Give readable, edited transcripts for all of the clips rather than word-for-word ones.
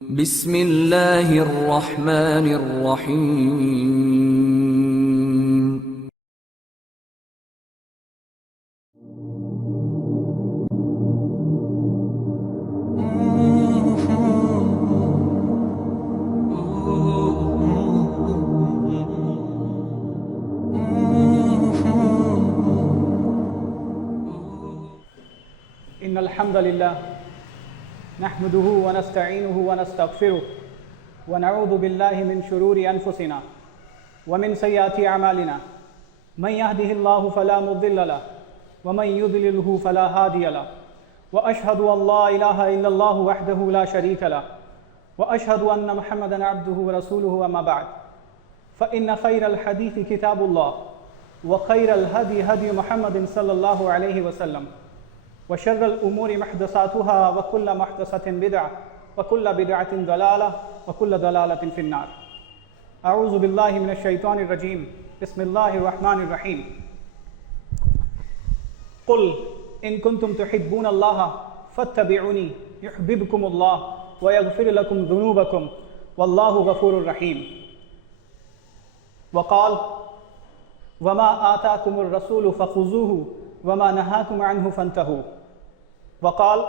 بسم اللہ الرحمن الرحیم۔ ان الحمد للہ نحمده ونستعینه ونستغفره ونعوذ باللہ من شرور انفسنا ومن سیئات اعمالنا من يهده الله فلا مضل له ومن يضلله فلا هادي له واشهد ان لا اله الا الله وحده لا شريك له واشهد ان محمدا عبده ورسوله اما بعد فان خير الحديث كتاب الله وخير الهدي هدي محمد صلى الله عليه وسلم وشر الأمور محدثاتها وكل محدثة بدعة وكل بدعة ضلالة وكل ضلالة في النار۔ اعوذ باللہ من الشیطان الرجیم، بسم اللہ الرحمن الرحیم۔ قل ان کنتم تحبون اللہ فاتبعونی یحببکم اللہ ویغفر لکم ذنوبکم واللہ غفور رحیم۔ وقال وما آتاکم الرسول فخذوه وما نهاکم عنہ فانتہوا۔ وقال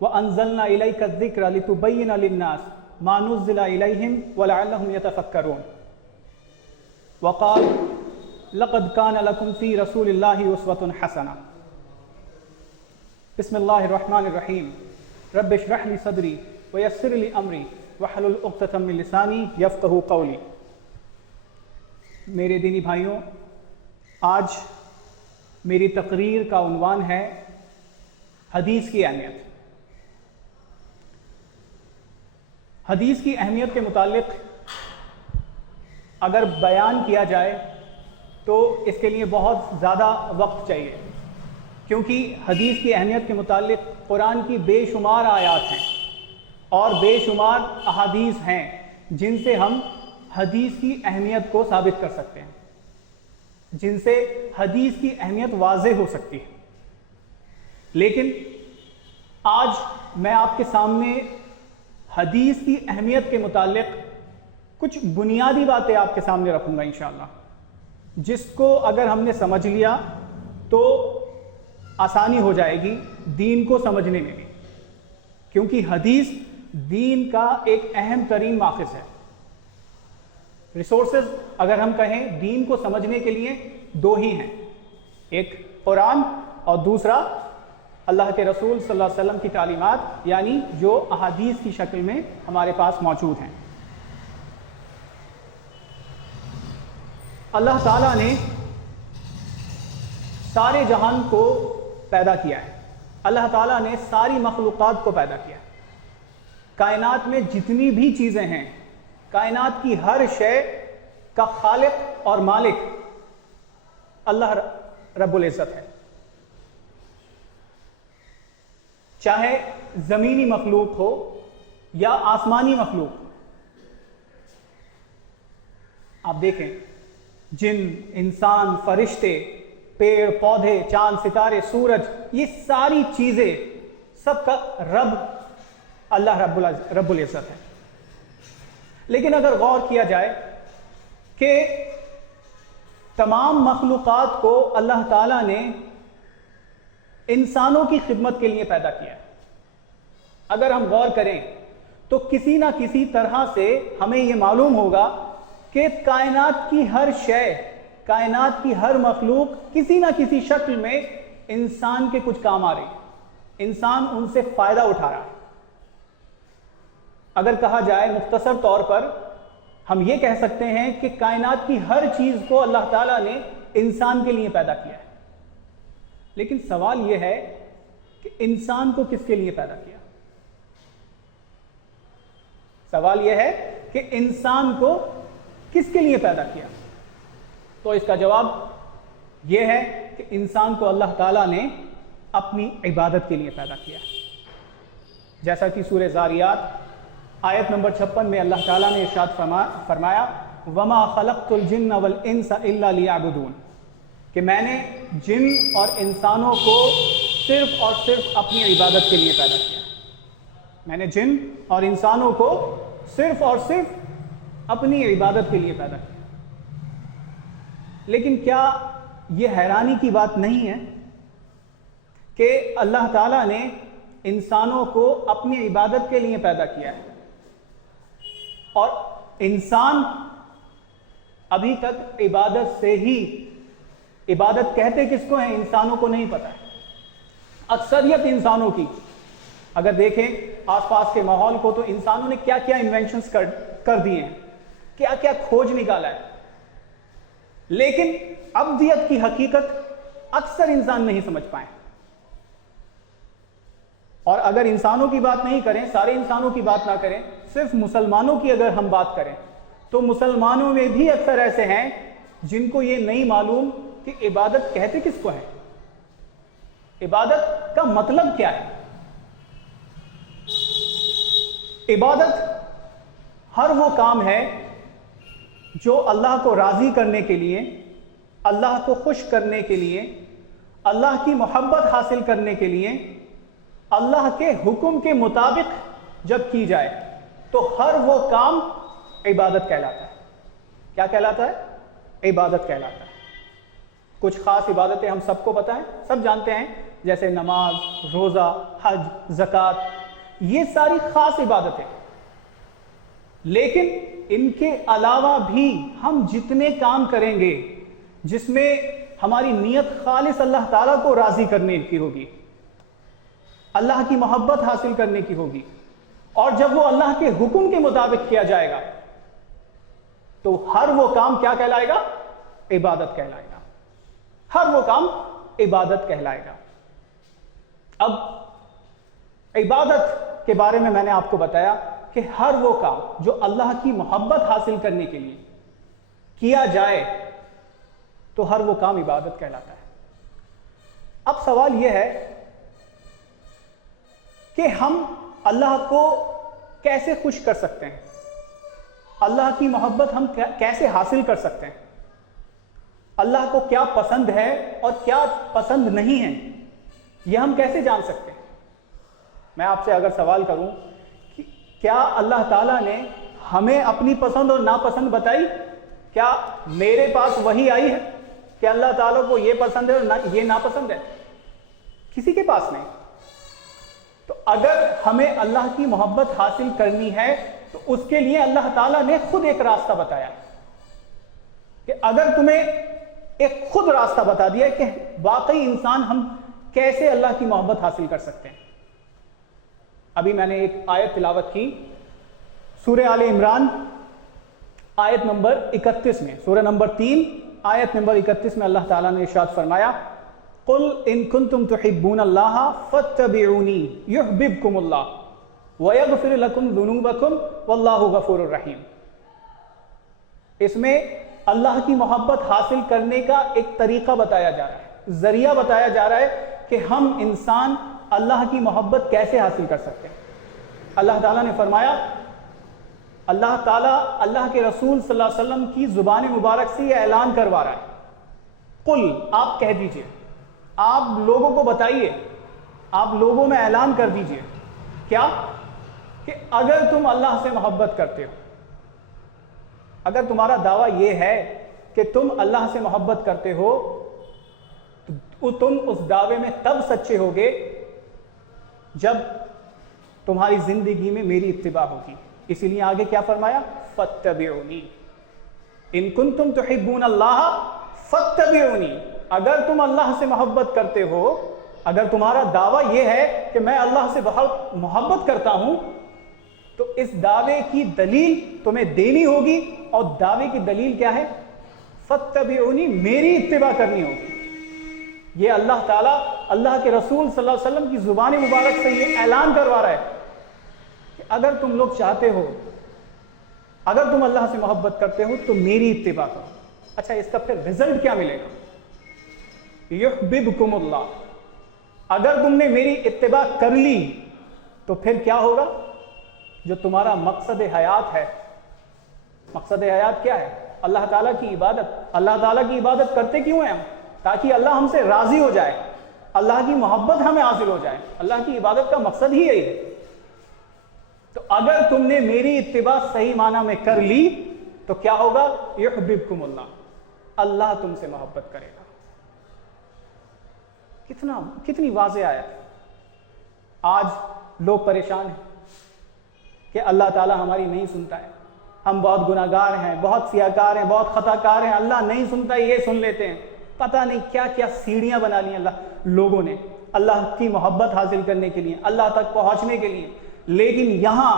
وأنزلنا إليك الذكر لتبين للناس ما نزل إليهم ولعلهم يتفكرون۔ وقال لقد كان لكم في رسول الله أسوة حسنة۔ بسم الله الرحمن الرحيم۔ رب اشرح لي صدري ويسر لي أمري واحلل عقدة من لساني يفقهوا قولي۔ میرے دینی بھائیوں، آج میری تقریر کا عنوان ہے حدیث کی اہمیت۔ حدیث کی اہمیت کے متعلق اگر بیان کیا جائے تو اس کے لیے بہت زیادہ وقت چاہیے، کیونکہ حدیث کی اہمیت کے متعلق قرآن کی بے شمار آیات ہیں اور بے شمار احادیث ہیں جن سے ہم حدیث کی اہمیت کو ثابت کر سکتے ہیں، جن سے حدیث کی اہمیت واضح ہو سکتی ہے۔ لیکن آج میں آپ کے سامنے حدیث کی اہمیت کے متعلق کچھ بنیادی باتیں آپ کے سامنے رکھوں گا انشاءاللہ، جس کو اگر ہم نے سمجھ لیا تو آسانی ہو جائے گی دین کو سمجھنے میں بھی، کیونکہ حدیث دین کا ایک اہم ترین ماخذ ہے۔ ریسورسز اگر ہم کہیں دین کو سمجھنے کے لیے دو ہی ہیں، ایک قرآن اور دوسرا اللہ کے رسول صلی اللہ علیہ وسلم کی تعلیمات، یعنی جو احادیث کی شکل میں ہمارے پاس موجود ہیں۔ اللہ تعالیٰ نے سارے جہان کو پیدا کیا ہے، اللہ تعالیٰ نے ساری مخلوقات کو پیدا کیا ہے۔ کائنات میں جتنی بھی چیزیں ہیں، کائنات کی ہر شے کا خالق اور مالک اللہ رب العزت ہے، چاہے زمینی مخلوق ہو یا آسمانی مخلوق۔ آپ دیکھیں جن، انسان، فرشتے، پیڑ پودے، چاند ستارے، سورج، یہ ساری چیزیں سب کا رب اللہ رب العزت ہے۔ لیکن اگر غور کیا جائے کہ تمام مخلوقات کو اللہ تعالیٰ نے انسانوں کی خدمت کے لیے پیدا کیا ہے، اگر ہم غور کریں تو کسی نہ کسی طرح سے ہمیں یہ معلوم ہوگا کہ کائنات کی ہر شے، کائنات کی ہر مخلوق کسی نہ کسی شکل میں انسان کے کچھ کام آ رہی ہے، انسان ان سے فائدہ اٹھا رہا ہے۔ اگر کہا جائے مختصر طور پر ہم یہ کہہ سکتے ہیں کہ کائنات کی ہر چیز کو اللہ تعالیٰ نے انسان کے لیے پیدا کیا ہے۔ لیکن سوال یہ ہے کہ انسان کو کس کے لیے پیدا کیا؟ سوال یہ ہے کہ انسان کو کس کے لیے پیدا کیا؟ تو اس کا جواب یہ ہے کہ انسان کو اللہ تعالیٰ نے اپنی عبادت کے لیے پیدا کیا، جیسا کہ سورہ ذاریات آیت نمبر 56 میں اللہ تعالیٰ نے ارشاد فرمایا وَمَا خَلَقْتُ الْجِنَّ وَالْإِنسَ إِلَّا لِيَعْبُدُونَ، کہ میں نے جن اور انسانوں کو صرف اور صرف اپنی عبادت کے لیے پیدا کیا۔ میں نے جن اور انسانوں کو صرف اور صرف اپنی عبادت کے لیے پیدا کیا. لیکن کیا یہ حیرانی کی بات نہیں ہے کہ اللہ تعالیٰ نے انسانوں کو اپنی عبادت کے لیے پیدا کیا ہے، اور انسان ابھی تک عبادت سے ہی، عبادت کہتے کس کو ہیں انسانوں کو نہیں پتا ہے. اکثریت انسانوں کی اگر دیکھیں آس پاس کے ماحول کو تو انسانوں نے کیا کیا انوینشنز کر دیے ہیں، کیا کیا کھوج نکالا ہے، لیکن ابدیت کی حقیقت اکثر انسان نہیں سمجھ پائے. اور اگر انسانوں کی بات نہیں کریں، سارے انسانوں کی بات نہ کریں، صرف مسلمانوں کی اگر ہم بات کریں تو مسلمانوں میں بھی اکثر ایسے ہیں جن کو یہ نہیں معلوم کہ عبادت کہتے کس کو ہے، عبادت کا مطلب کیا ہے. عبادت ہر وہ کام ہے جو اللہ کو راضی کرنے کے لیے، اللہ کو خوش کرنے کے لیے، اللہ کی محبت حاصل کرنے کے لیے، اللہ کے حکم کے مطابق جب کی جائے تو ہر وہ کام عبادت کہلاتا ہے. کیا کہلاتا ہے؟ عبادت کہلاتا ہے. کچھ خاص عبادتیں ہم سب کو پتہ ہیں، سب جانتے ہیں، جیسے نماز، روزہ، حج، زکوٰۃ، یہ ساری خاص عبادتیں. لیکن ان کے علاوہ بھی ہم جتنے کام کریں گے جس میں ہماری نیت خالص اللہ تعالیٰ کو راضی کرنے کی ہوگی، اللہ کی محبت حاصل کرنے کی ہوگی، اور جب وہ اللہ کے حکم کے مطابق کیا جائے گا تو ہر وہ کام کیا کہلائے گا؟ عبادت کہلائے گا. ہر وہ کام عبادت کہلائے گا. اب عبادت کے بارے میں نے آپ کو بتایا کہ ہر وہ کام جو اللہ کی محبت حاصل کرنے کے لیے کیا جائے تو ہر وہ کام عبادت کہلاتا ہے. اب سوال یہ ہے کہ ہم اللہ کو کیسے خوش کر سکتے ہیں، اللہ کی محبت ہم کیسے حاصل کر سکتے ہیں، اللہ کو کیا پسند ہے اور کیا پسند نہیں ہے، یہ ہم کیسے جان سکتے ہیں. میں آپ سے اگر سوال کروں کہ کیا اللہ تعالیٰ نے ہمیں اپنی پسند اور ناپسند بتائی؟ کیا میرے پاس وحی آئی ہے کہ اللہ تعالیٰ کو یہ پسند ہے اور یہ ناپسند ہے؟ کسی کے پاس نہیں. تو اگر ہمیں اللہ کی محبت حاصل کرنی ہے تو اس کے لیے اللہ تعالیٰ نے خود ایک راستہ بتایا کہ اگر تمہیں ایک خود راستہ بتا دیا کہ واقعی انسان ہم کیسے اللہ کی محبت حاصل کر سکتے ہیں. ابھی میں نے ایک آیت تلاوت کی سورہ آل عمران آیت نمبر 31 میں، سورہ نمبر 3 آیت نمبر 31 میں اللہ تعالیٰ نے ارشاد فرمایا قل ان کنتم تحبون اللہ فاتبعونی یحببکم اللہ ویغفر لکم ذنوبکم واللہ غفور الرحیم. اس میں اللہ کی محبت حاصل کرنے کا ایک طریقہ بتایا جا رہا ہے، ذریعہ بتایا جا رہا ہے کہ ہم انسان اللہ کی محبت کیسے حاصل کر سکتے ہیں. اللہ تعالیٰ نے فرمایا، اللہ تعالیٰ اللہ کے رسول صلی اللہ علیہ وسلم کی زبان مبارک سے یہ اعلان کروا رہا ہے قل، آپ کہہ دیجئے، آپ لوگوں کو بتائیے، آپ لوگوں میں اعلان کر دیجئے کیا؟ کہ اگر تم اللہ سے محبت کرتے ہو، اگر تمہارا دعویٰ یہ ہے کہ تم اللہ سے محبت کرتے ہو تو تم اس دعوے میں تب سچے ہوگے جب تمہاری زندگی میں میری اتباع ہوگی. اسی لیے آگے کیا فرمایا؟ فاتبعونی ان کنتم تحبون اللہ فاتبعونی. اگر تم اللہ سے محبت کرتے ہو، اگر تمہارا دعویٰ یہ ہے کہ میں اللہ سے بہت محبت کرتا ہوں، تو اس دعوے کی دلیل تمہیں دینی ہوگی، اور دعوے کی دلیل کیا ہے؟ فاتبعونی، میری اتباع کرنی ہوگی. یہ اللہ تعالیٰ اللہ کے رسول صلی اللہ علیہ وسلم کی زبان مبارک سے یہ اعلان کروا رہا ہے کہ اگر تم لوگ چاہتے ہو، اگر تم اللہ سے محبت کرتے ہو تو میری اتباع کرو. اچھا، اس کا پھر رزلٹ کیا ملے گا؟ یحببکم اللہ. اگر تم نے میری اتباع کر لی تو پھر کیا ہوگا؟ جو تمہارا مقصد حیات ہے. مقصد حیات کیا ہے؟ اللہ تعالیٰ کی عبادت. اللہ تعالیٰ کی عبادت کرتے کیوں ہیں ہم؟ تاکہ اللہ ہم سے راضی ہو جائے، اللہ کی محبت ہمیں حاصل ہو جائے. اللہ کی عبادت کا مقصد ہی یہی ہے. اگر تم نے میری اتباع صحیح معنی میں کر لی تو کیا ہوگا؟ یحببکم اللہ، اللہ تم سے محبت کرے گا۔ کتنی واضح آیت۔ آج لوگ پریشان ہیں کہ اللہ تعالیٰ ہماری نہیں سنتا ہے، ہم بہت گناہ گار ہیں، بہت سیاہکار ہیں، بہت خطا کار ہیں، اللہ نہیں سنتا، یہ سن لیتے ہیں۔ پتہ نہیں کیا کیا سیڑھیاں بنا لی لوگوں نے اللہ کی محبت حاصل کرنے کے لیے، اللہ تک پہنچنے کے لیے۔ لیکن یہاں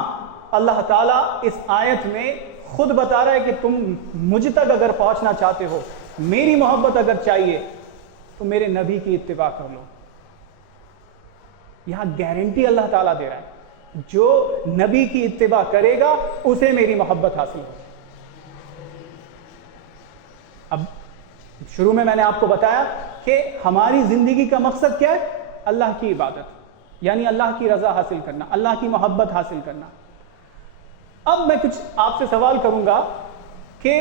اللہ تعالیٰ اس آیت میں خود بتا رہا ہے کہ تم مجھ تک اگر پہنچنا چاہتے ہو، میری محبت اگر چاہیے تو میرے نبی کی اتباع کر لو۔ یہاں گارنٹی اللہ تعالیٰ دے رہا ہے، جو نبی کی اتباع کرے گا اسے میری محبت حاصل ہوگی۔ اب شروع میں نے آپ کو بتایا کہ ہماری زندگی کا مقصد کیا ہے؟ اللہ کی عبادت، یعنی اللہ کی رضا حاصل کرنا، اللہ کی محبت حاصل کرنا۔ اب میں کچھ آپ سے سوال کروں گا کہ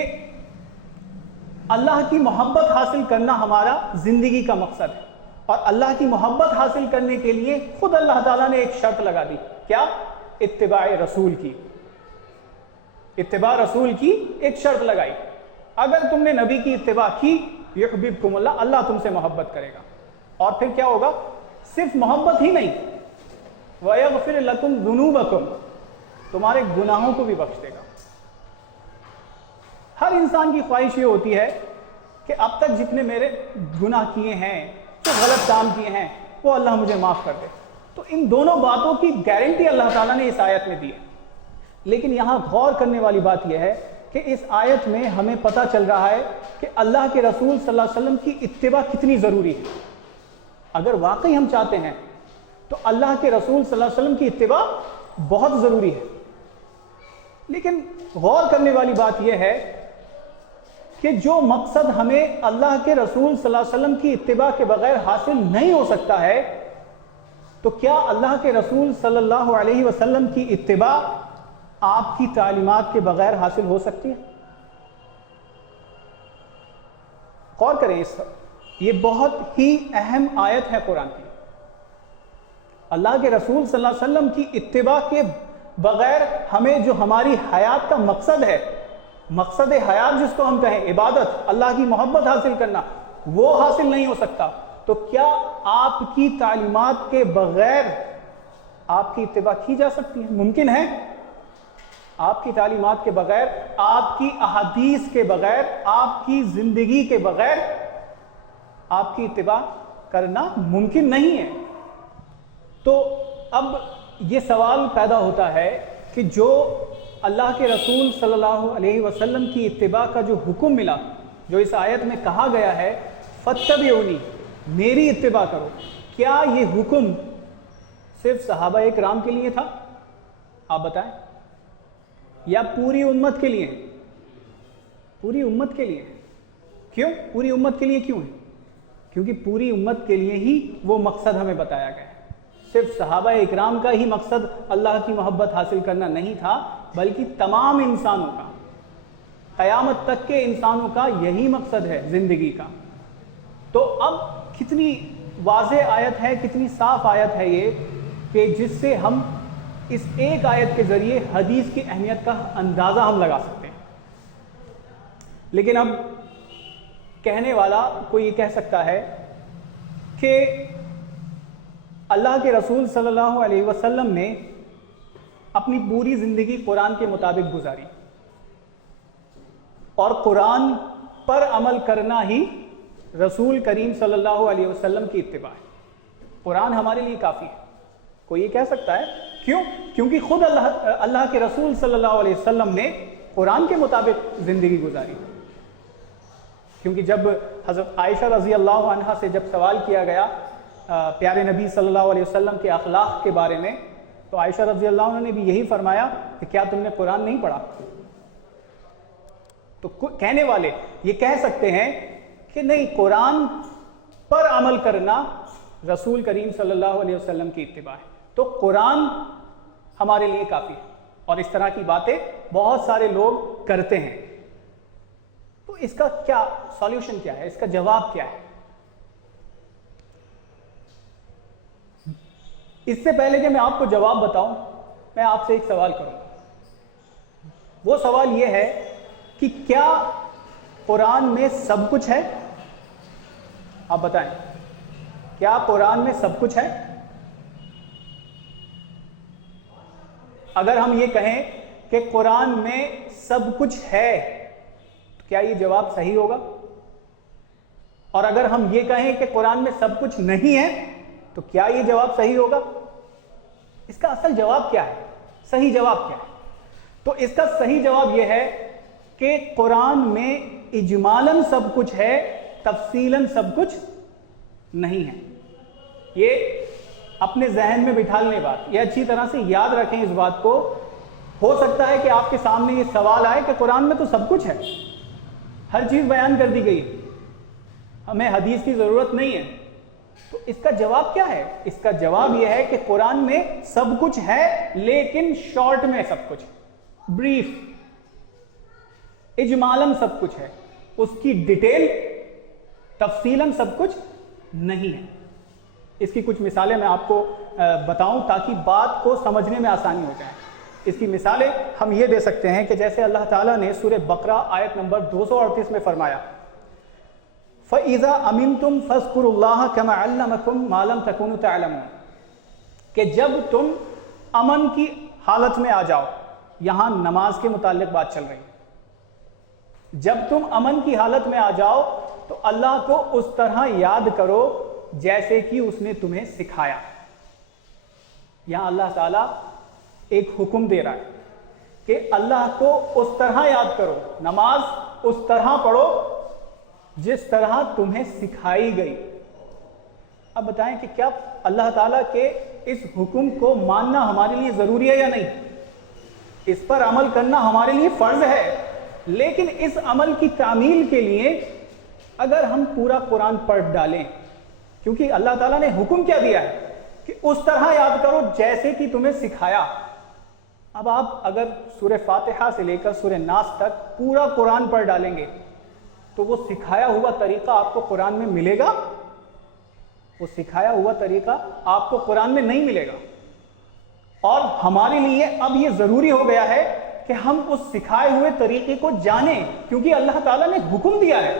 اللہ کی محبت حاصل کرنا ہمارا زندگی کا مقصد ہے، اور اللہ کی محبت حاصل کرنے کے لیے خود اللہ تعالیٰ نے ایک شرط لگا دی، کیا؟ اتباع رسول کی۔ اتباع رسول کی ایک شرط لگائی، اگر تم نے نبی کی اتباع کی یحببکم اللہ، اللہ تم سے محبت کرے گا۔ اور پھر کیا ہوگا؟ صرف محبت ہی نہیں، وَيَغْفِرْ لَكُمْ ذُنُوبَكُمْ، تمہارے گناہوں کو بھی بخش دے گا۔ ہر انسان کی خواہش یہ ہوتی ہے کہ اب تک جتنے میرے گناہ کیے ہیں، جو غلط کام کیے ہیں، وہ اللہ مجھے معاف کر دے۔ تو ان دونوں باتوں کی گارنٹی اللہ تعالیٰ نے اس آیت میں دی ہے۔ لیکن یہاں غور کرنے والی بات یہ ہے کہ اس آیت میں ہمیں پتہ چل رہا ہے کہ اللہ کے رسول صلی اللہ علیہ وسلم کی اتباع کتنی ضروری ہے۔ اگر واقعی ہم چاہتے ہیں تو اللہ کے رسول صلی اللہ علیہ وسلم کی اتباع بہت ضروری ہے۔ لیکن غور کرنے والی بات یہ ہے کہ جو مقصد ہمیں اللہ کے رسول صلی اللہ علیہ وسلم کی اتباع کے بغیر حاصل نہیں ہو سکتا ہے، تو کیا اللہ کے رسول صلی اللہ علیہ وسلم کی اتباع آپ کی تعلیمات کے بغیر حاصل ہو سکتی ہے؟ غور کریں، یہ بہت ہی اہم آیت ہے قرآن کی۔ اللہ کے رسول صلی اللہ علیہ وسلم کی اتباع کے بغیر ہمیں جو ہماری حیات کا مقصد ہے، مقصد حیات جس کو ہم کہیں، عبادت، اللہ کی محبت حاصل کرنا، وہ حاصل نہیں ہو سکتا۔ تو کیا آپ کی تعلیمات کے بغیر آپ کی اتباع کی جا سکتی ہے؟ ممکن ہے؟ آپ کی تعلیمات کے بغیر، آپ کی احادیث کے بغیر، آپ کی زندگی کے بغیر آپ کی اتباع کرنا ممکن نہیں ہے۔ تو اب یہ سوال پیدا ہوتا ہے کہ جو اللہ کے رسول صلی اللہ علیہ وسلم کی اتباع کا جو حکم ملا، جو اس آیت میں کہا گیا ہے فَاتَّبِعُونِی، میری اتباع کرو، کیا یہ حکم صرف صحابہ کرام کے لیے تھا؟ آپ بتائیں، یا پوری امت کے لیے؟ پوری امت کے لیے۔ کیوں پوری امت کے لیے؟ کیوں ہے؟ کیونکہ پوری امت کے لیے ہی وہ مقصد ہمیں بتایا گیا ہے۔ صرف صحابہ اکرام کا ہی مقصد اللہ کی محبت حاصل کرنا نہیں تھا، بلکہ تمام انسانوں کا، قیامت تک کے انسانوں کا یہی مقصد ہے زندگی کا۔ تو اب کتنی واضح آیت ہے، کتنی صاف آیت ہے یہ، کہ جس سے ہم اس ایک آیت کے ذریعے حدیث کی اہمیت کا اندازہ ہم لگا سکتے ہیں۔ لیکن اب کہنے والا کوئی یہ کہہ سکتا ہے کہ اللہ کے رسول صلی اللہ علیہ وسلم نے اپنی پوری زندگی قرآن کے مطابق گزاری، اور قرآن پر عمل کرنا ہی رسول کریم صلی اللہ علیہ وسلم کی اتباع ہے۔ قرآن ہمارے لیے کافی ہے۔ کوئی یہ کہہ سکتا ہے کیوں؟ کیونکہ خود اللہ کے رسول صلی اللہ علیہ وسلم نے قرآن کے مطابق زندگی گزاری۔ کیونکہ جب حضرت عائشہ رضی اللہ عنہا سے جب سوال کیا گیا پیارے نبی صلی اللہ علیہ وسلم کے اخلاق کے بارے میں، تو عائشہ رضی اللہ عنہ نے بھی یہی فرمایا کہ کیا تم نے قرآن نہیں پڑھا؟ تو کہنے والے یہ کہہ سکتے ہیں کہ نہیں، قرآن پر عمل کرنا رسول کریم صلی اللہ علیہ وسلم کی اتباع ہے، تو قرآن ہمارے لیے کافی ہے۔ اور اس طرح کی باتیں بہت سارے لوگ کرتے ہیں۔ تو اس کا کیا سولیوشن کیا ہے؟ اس کا جواب کیا ہے؟ اس سے پہلے کہ میں آپ کو جواب بتاؤں، میں آپ سے ایک سوال کروں. وہ سوال یہ ہے کہ کیا قرآن میں سب کچھ ہے؟ آپ بتائیں، کیا قرآن میں سب کچھ ہے؟ اگر ہم یہ کہیں کہ قرآن میں سب کچھ ہے تو کیا یہ جواب صحیح ہوگا؟ اور اگر ہم یہ کہیں کہ قرآن میں سب کچھ نہیں ہے تو کیا یہ جواب صحیح ہوگا؟ اس کا اصل جواب کیا ہے؟ صحیح جواب کیا ہے؟ تو اس کا صحیح جواب یہ ہے کہ قرآن میں اجمالاً سب کچھ ہے، تفصیلاً سب کچھ نہیں ہے. یہ اپنے ذہن میں بٹھا لیں بات، یہ اچھی طرح سے یاد رکھیں اس بات کو. ہو سکتا ہے کہ آپ کے سامنے یہ سوال آئے کہ قرآن میں تو سب کچھ ہے، ہر چیز بیان کر دی گئی، ہمیں حدیث کی ضرورت نہیں ہے. تو اس کا جواب کیا ہے؟ اس کا جواب یہ ہے کہ قرآن میں سب کچھ ہے لیکن شارٹ میں سب کچھ، بریف، اجمالاً سب کچھ ہے، اس کی ڈیٹیل تفصیلاً سب کچھ نہیں ہے. اس کی کچھ مثالیں میں آپ کو بتاؤں تاکہ بات کو سمجھنے میں آسانی ہو جائے. اس کی مثالیں ہم یہ دے سکتے ہیں کہ جیسے اللہ تعالیٰ نے سورہ بقرہ آیت نمبر 238 میں فرمایا فَإِذَا أَمِنْتُمْ فَاذْكُرُوا اللَّهَ كَمَا عَلَّمَكُمْ مَا لَمْ تَكُونُوا تَعْلَمُونَ، کہ جب تم امن کی حالت میں آ جاؤ. یہاں نماز کے متعلق بات چل رہی ہے. جب تم امن کی حالت میں آ جاؤ تو اللہ کو اس طرح یاد کرو جیسے کہ اس نے تمہیں سکھایا. یہاں اللہ تعالیٰ ایک حکم دے رہا ہے کہ اللہ کو اس طرح یاد کرو، نماز اس طرح پڑھو جس طرح تمہیں سکھائی گئی. اب بتائیں کہ کیا اللہ تعالیٰ کے اس حکم کو ماننا ہمارے لیے ضروری ہے یا نہیں؟ اس پر عمل کرنا ہمارے لیے فرض ہے، لیکن اس عمل کی تعمیل کے لیے اگر ہم پورا قرآن پڑھ ڈالیں، کیونکہ اللہ تعالیٰ نے حکم کیا دیا ہے کہ اس طرح یاد کرو جیسے کہ تمہیں سکھایا. اب آپ اگر سورہ فاتحہ سے لے کر سورہ ناس تک پورا قرآن پڑھ ڈالیں گے تو وہ سکھایا ہوا طریقہ آپ کو قرآن میں ملے گا؟ وہ سکھایا ہوا طریقہ آپ کو قرآن میں نہیں ملے گا. اور ہمارے لیے اب یہ ضروری ہو گیا ہے کہ ہم اس سکھائے ہوئے طریقے کو جانیں، کیونکہ اللہ تعالیٰ نے حکم دیا ہے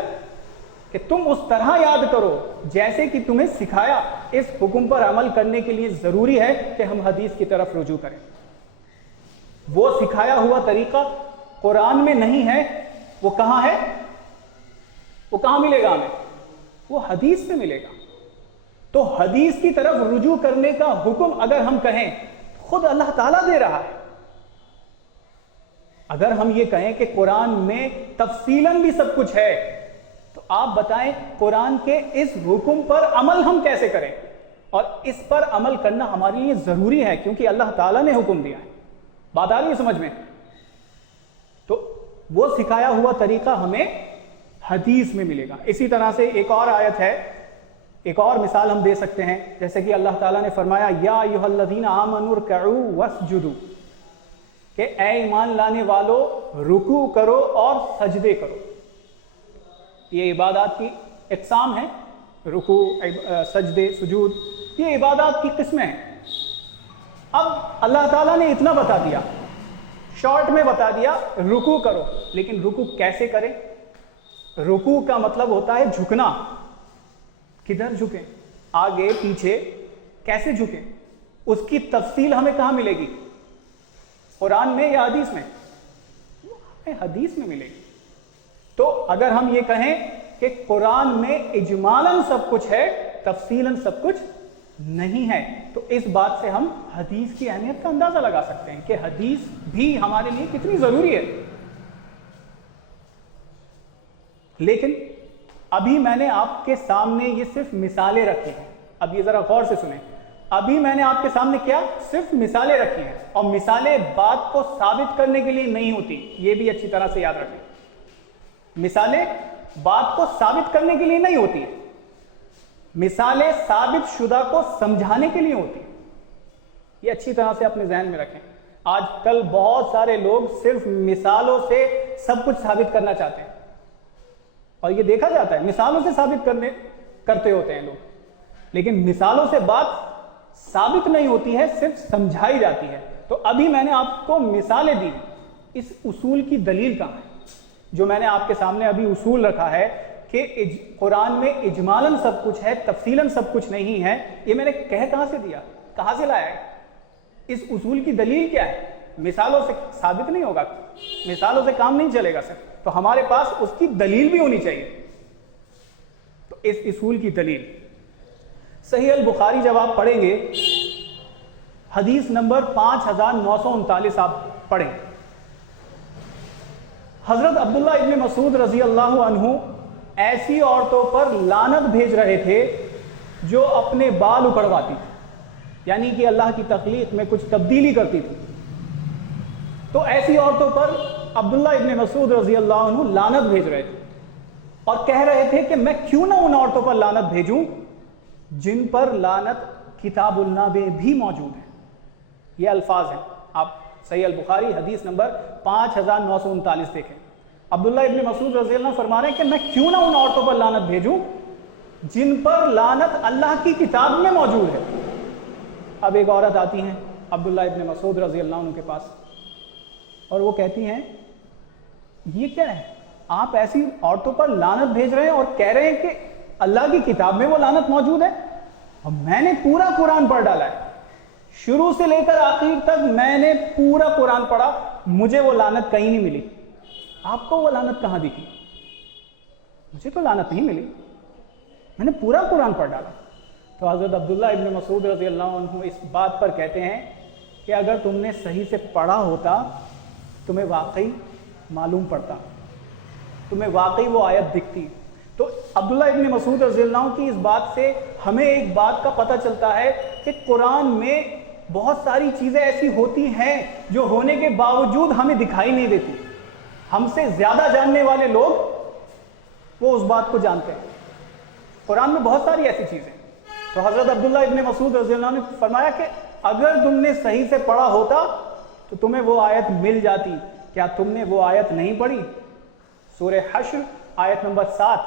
کہ تم اس طرح یاد کرو جیسے کہ تمہیں سکھایا. اس حکم پر عمل کرنے کے لیے ضروری ہے کہ ہم حدیث کی طرف رجوع کریں. وہ سکھایا ہوا طریقہ قرآن میں نہیں ہے، وہ کہاں ہے؟ وہ کہاں ملے گا ہمیں؟ وہ حدیث میں ملے گا. تو حدیث کی طرف رجوع کرنے کا حکم اگر ہم کہیں خود اللہ تعالیٰ دے رہا ہے. اگر ہم یہ کہیں کہ قرآن میں تفصیلاً بھی سب کچھ ہے تو آپ بتائیں قرآن کے اس حکم پر عمل ہم کیسے کریں؟ اور اس پر عمل کرنا ہمارے لیے ضروری ہے کیونکہ اللہ تعالیٰ نے حکم دیا ہے. بات آ رہی ہے سمجھ میں؟ تو وہ سکھایا ہوا طریقہ ہمیں حدیث میں ملے گا. اسی طرح سے ایک اور آیت ہے، ایک اور مثال ہم دے سکتے ہیں، جیسے کہ اللہ تعالیٰ نے فرمایا یا ایھا الذین آمنوا ارکعوا واسجدوا، کہ اے ایمان لانے والو رکوع کرو اور سجدے کرو. یہ عبادات کی اقسام ہیں، رکوع، سجدے، سجود، یہ عبادات کی قسمیں ہیں. اب اللہ تعالیٰ نے اتنا بتا دیا، شارٹ میں بتا دیا رکوع کرو، لیکن رکوع کیسے کریں؟ رکوع کا مطلب ہوتا ہے جھکنا. کدھر جھکیں؟ آگے پیچھے، کیسے جھکیں؟ اس کی تفصیل ہمیں کہاں ملے گی؟ قرآن میں یا حدیث میں؟ ہمیں حدیث میں ملے گی. تو اگر ہم یہ کہیں کہ قرآن میں اجمالاً سب کچھ ہے، تفصیلاً سب کچھ نہیں ہے، تو اس بات سے ہم حدیث کی اہمیت کا اندازہ لگا سکتے ہیں کہ حدیث بھی ہمارے لیے کتنی ضروری ہے. لیکن ابھی میں نے آپ کے سامنے یہ صرف مثالیں رکھی ہیں. اب یہ ذرا غور سے سنیں. ابھی میں نے آپ کے سامنے کیا؟ صرف مثالیں رکھی ہیں، اور مثالیں بات کو ثابت کرنے کے لیے نہیں ہوتی، یہ بھی اچھی طرح سے یاد رکھیں. مثالیں بات کو ثابت کرنے کے لیے نہیں ہوتی، مثالیں ثابت شدہ کو سمجھانے کے لیے ہوتی. یہ اچھی طرح سے اپنے ذہن میں رکھیں. آج کل بہت سارے لوگ صرف مثالوں سے سب کچھ ثابت کرنا چاہتے ہیں، اور یہ دیکھا جاتا ہے مثالوں سے ثابت کرتے ہوتے ہیں لوگ، لیکن مثالوں سے بات ثابت نہیں ہوتی ہے، صرف سمجھائی جاتی ہے. تو تو ابھی میں نے آپ کو مثالیں دی، اس اصول کی دلیل کہاں ہے؟ جو میں نے آپ کے سامنے ابھی اصول رکھا ہے کہ قرآن میں اجمالاً سب کچھ ہے، تفصیلاً سب کچھ نہیں ہے، یہ میں نے کہاں سے دیا، کہاں سے لایا ہے؟ اس اصول کی دلیل کیا ہے؟ مثالوں سے ثابت نہیں ہوگا، مثالوں سے کام نہیں چلے گا صرف، تو ہمارے پاس اس کی دلیل بھی ہونی چاہیے۔ تو اس اصول کی دلیل صحیح البخاری جب آپ پڑھیں گے، حدیث نمبر 5939 آپ پڑھیں، حضرت عبداللہ ابن مسعود رضی اللہ عنہ ایسی عورتوں پر لعنت بھیج رہے تھے جو اپنے بال اکڑواتی تھی، یعنی کہ اللہ کی تخلیق میں کچھ تبدیلی کرتی تھی۔ تو ایسی عورتوں پر عبداللہ ابن مسعود رضی اللہ عنہ لعنت بھیج رہے تھے اور کہہ رہے تھے کہ میں کیوں نہ ان عورتوں پر لعنت بھیجوں جن پر لعنت کتاب اللہ میں بھی موجود ہے۔ یہ الفاظ ہیں، آپ صحیح البخاری حدیث نمبر 5939 دیکھیں۔ عبداللہ ابن مسعود رضی اللہ عنہ فرما رہے ہیں کہ میں کیوں نہ ان عورتوں پر لعنت بھیجوں جن پر لعنت اللہ کی کتاب میں موجود ہے۔ اب ایک عورت آتی ہیں عبداللہ ابن مسعود رضی اللہ عنہ کے پاس اور وہ کہتی ہیں یہ کیا ہے، آپ ایسی عورتوں پر لعنت بھیج رہے ہیں اور کہہ رہے ہیں کہ اللہ کی کتاب میں وہ لعنت موجود ہے، اور میں نے پورا قرآن پڑھ ڈالا ہے، شروع سے لے کر آخر تک میں نے پورا قرآن پڑھا، مجھے وہ لعنت کہیں نہیں ملی، آپ کو وہ لعنت کہاں دکھی؟ مجھے تو لعنت نہیں ملی، میں نے پورا قرآن پڑھ ڈالا۔ تو حضرت عبداللہ ابن مسعود رضی اللہ عنہ اس بات پر کہتے ہیں کہ اگر تم نے صحیح سے پڑھا ہوتا تمہیں واقعی معلوم پڑتا، تمہیں واقعی وہ آیت دکھتی۔ تو عبداللہ ابن مسعود رضی اللہ عنہ کی اس بات سے ہمیں ایک بات کا پتہ چلتا ہے کہ قرآن میں بہت ساری چیزیں ایسی ہوتی ہیں جو ہونے کے باوجود ہمیں دکھائی نہیں دیتی، ہم سے زیادہ جاننے والے لوگ وہ اس بات کو جانتے ہیں۔ قرآن میں بہت ساری ایسی چیزیں، تو حضرت عبداللہ ابن مسعود رضی اللہ عنہ نے فرمایا کہ اگر تم نے صحیح سے پڑھا ہوتا تو تمہیں وہ آیت مل جاتی۔ کیا تم نے وہ آیت نہیں پڑھی؟ سورہ حشر آیت نمبر 7،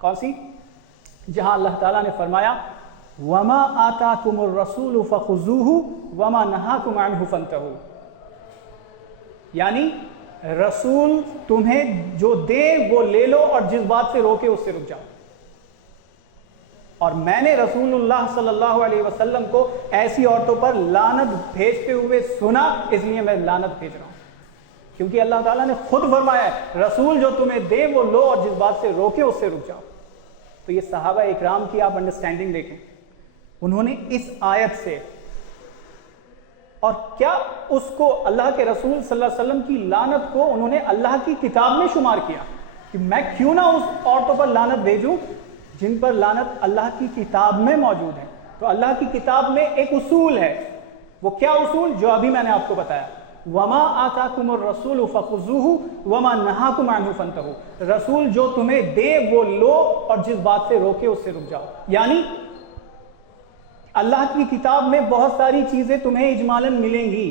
کون سی؟ جہاں اللہ تعالیٰ نے فرمایا وَمَا آتَاكُمُ الرَّسُولُ فَخُذُوهُ وَمَا نَهَاكُمْ عَنْهُ فَانْتَهُوا، یعنی رسول تمہیں جو دے وہ لے لو اور جس بات سے روکے اس سے رک جاؤ۔ اور میں نے رسول اللہ صلی اللہ علیہ وسلم کو ایسی عورتوں پر لعنت بھیجتے ہوئے سنا، اس لیے میں لعنت بھیج رہا ہوں، کیونکہ اللہ تعالیٰ نے خود فرمایا ہے رسول جو تمہیں دے وہ لو اور جس بات سے روکے اس سے رک جاؤ۔ تو یہ صحابہ اکرام کی آپ انڈرسٹینڈنگ دیکھیں، انہوں نے اس آیت سے اور کیا اس کو اللہ کے رسول صلی اللہ علیہ وسلم کی لعنت کو انہوں نے اللہ کی کتاب میں شمار کیا کہ میں کیوں نہ اس عورتوں پر لعنت بھیجوں جن پر لعنت اللہ کی کتاب میں موجود ہے۔ تو اللہ کی کتاب میں ایک اصول ہے، وہ کیا اصول؟ جو ابھی میں نے آپ کو بتایا، وَمَا آتَاكُمُ الرَّسُولُ فَخُذُوهُ وَمَا نَهَاكُمْ عَنْهُ فَانْتَهُوا، رسول جو تمہیں دے وہ لو اور جس بات سے روکے اس سے رک جاؤ۔ یعنی اللہ کی کتاب میں بہت ساری چیزیں تمہیں اجمالاً ملیں گی،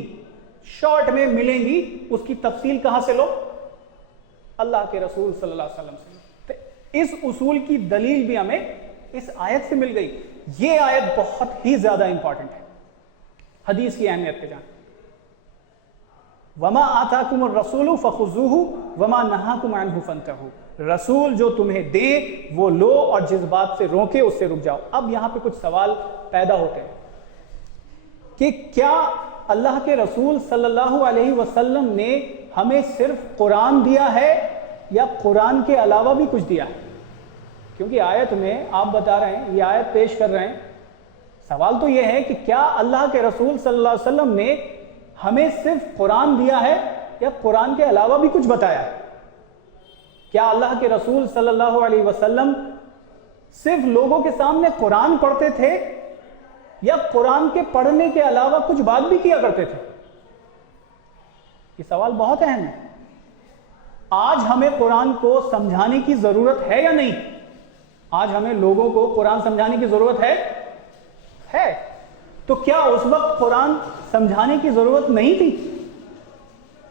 شارٹ میں ملیں گی، اس کی تفصیل کہاں سے لو؟ اللہ کے رسول صلی اللہ علیہ وسلم سے۔ تو اس اصول کی دلیل بھی ہمیں اس آیت سے مل گئی۔ یہ آیت بہت ہی زیادہ امپورٹنٹ ہے، حدیث کی اہمیت پہ جان۔ وَمَا آتَاكُمُ الرَّسُولُ فَخُذُوهُ وَمَا نَهَاكُمْ عَنْهُ فَانْتَهُوا، رسول جو تمہیں دے وہ لو اور جس بات سے روکے اس سے رک جاؤ۔ اب یہاں پہ کچھ سوال پیدا ہوتے ہیں کہ کیا اللہ کے رسول صلی اللہ علیہ وسلم نے ہمیں صرف قرآن دیا ہے یا قرآن کے علاوہ بھی کچھ دیا ہے؟ کیونکہ آیت میں آپ بتا رہے ہیں، یہ آیت پیش کر رہے ہیں، سوال تو یہ ہے کہ کیا اللہ کے رسول صلی اللہ علیہ وسلم نے ہمیں صرف قرآن دیا ہے یا قرآن کے علاوہ بھی کچھ بتایا ہے؟ کیا اللہ کے رسول صلی اللہ علیہ وسلم صرف لوگوں کے سامنے قرآن پڑھتے تھے یا قرآن کے پڑھنے کے علاوہ کچھ بات بھی کیا کرتے تھے؟ یہ سوال بہت اہم ہے۔ آج ہمیں قرآن کو سمجھانے کی ضرورت ہے یا نہیں؟ آج ہمیں لوگوں کو قرآن سمجھانے کی ضرورت ہے؟ تو کیا اس وقت قرآن سمجھانے کی ضرورت نہیں تھی؟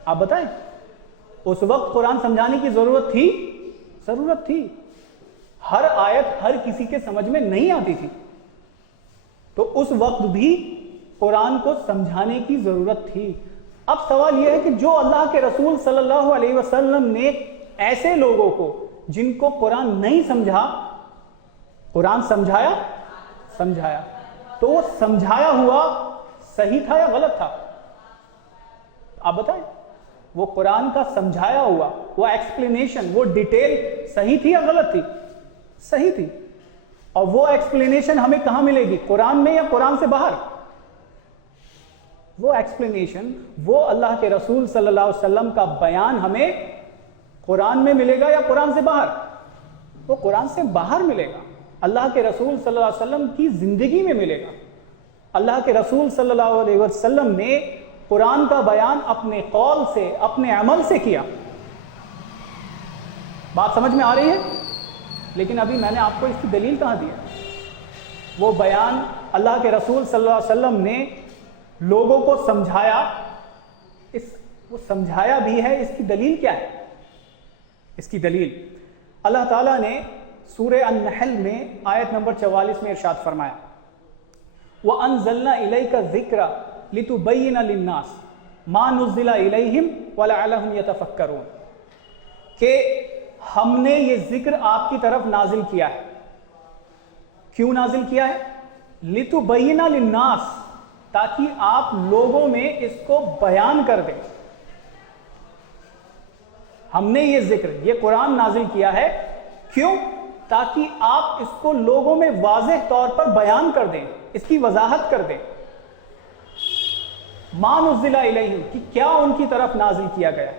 آپ بتائیں، اس وقت قرآن سمجھانے کی ضرورت تھی؟ ضرورت تھی۔ ہر آیت ہر کسی کے سمجھ میں نہیں آتی تھی، تو اس وقت بھی قرآن کو سمجھانے کی ضرورت تھی۔ اب سوال یہ ہے کہ جو اللہ کے رسول صلی اللہ علیہ وسلم نے ایسے لوگوں کو جن کو قرآن نہیں سمجھا، قرآن سمجھایا، تو وہ سمجھایا ہوا صحیح تھا یا غلط تھا؟ آپ بتائیں، وہ قرآن کا سمجھایا ہوا، وہ ایکسپلینیشن، وہ ڈیٹیل صحیح تھی یا غلط تھی؟ صحیح تھی۔ اور وہ ایکسپلینیشن ہمیں کہاں ملے گی؟ قرآن میں یا قرآن سے باہر؟ وہ ایکسپلینیشن، وہ اللہ کے رسول صلی اللہ علیہ وسلم کا بیان ہمیں قرآن میں ملے گا یا قرآن سے باہر؟ وہ قرآن سے باہر ملے گا، اللہ کے رسول صلی اللہ علیہ وسلم کی زندگی میں ملے گا۔ اللہ کے رسول صلی اللہ علیہ وسلم نے قرآن کا بیان اپنے قول سے، اپنے عمل سے کیا۔ بات سمجھ میں آ رہی ہے؟ لیکن ابھی میں نے آپ کو اس کی دلیل کہاں دی ہے؟ وہ بیان اللہ کے رسول صلی اللہ علیہ وسلم نے لوگوں کو سمجھایا، وہ سمجھایا بھی ہے، اس کی دلیل کیا ہے؟ اس کی دلیل اللہ تعالیٰ نے سورہ النحل میں آیت نمبر 44 میں ارشاد فرمایا، وَأَنزَلْنَا إِلَيْكَ الذِّكْرَ لِتُبَيِّنَ لِلنَّاسِ مَا نُزِّلَ إِلَيْهِمْ وَلَعَلَّهُمْ يَتَفَكَّرُونَ، کہ ہم نے یہ ذکر آپ کی طرف نازل کیا ہے۔ کیوں نازل کیا ہے؟ لِتُبَيِّنَ لِلنَّاسِ، تاکہ آپ لوگوں میں اس کو بیان کر دیں۔ ہم نے یہ ذکر، یہ قرآن نازل کیا ہے، کیوں؟ تاکہ آپ اس کو لوگوں میں واضح طور پر بیان کر دیں، اس کی وضاحت کر دیں۔ ما نزل الیہم، کہ کیا ان کی طرف نازل کیا گیا۔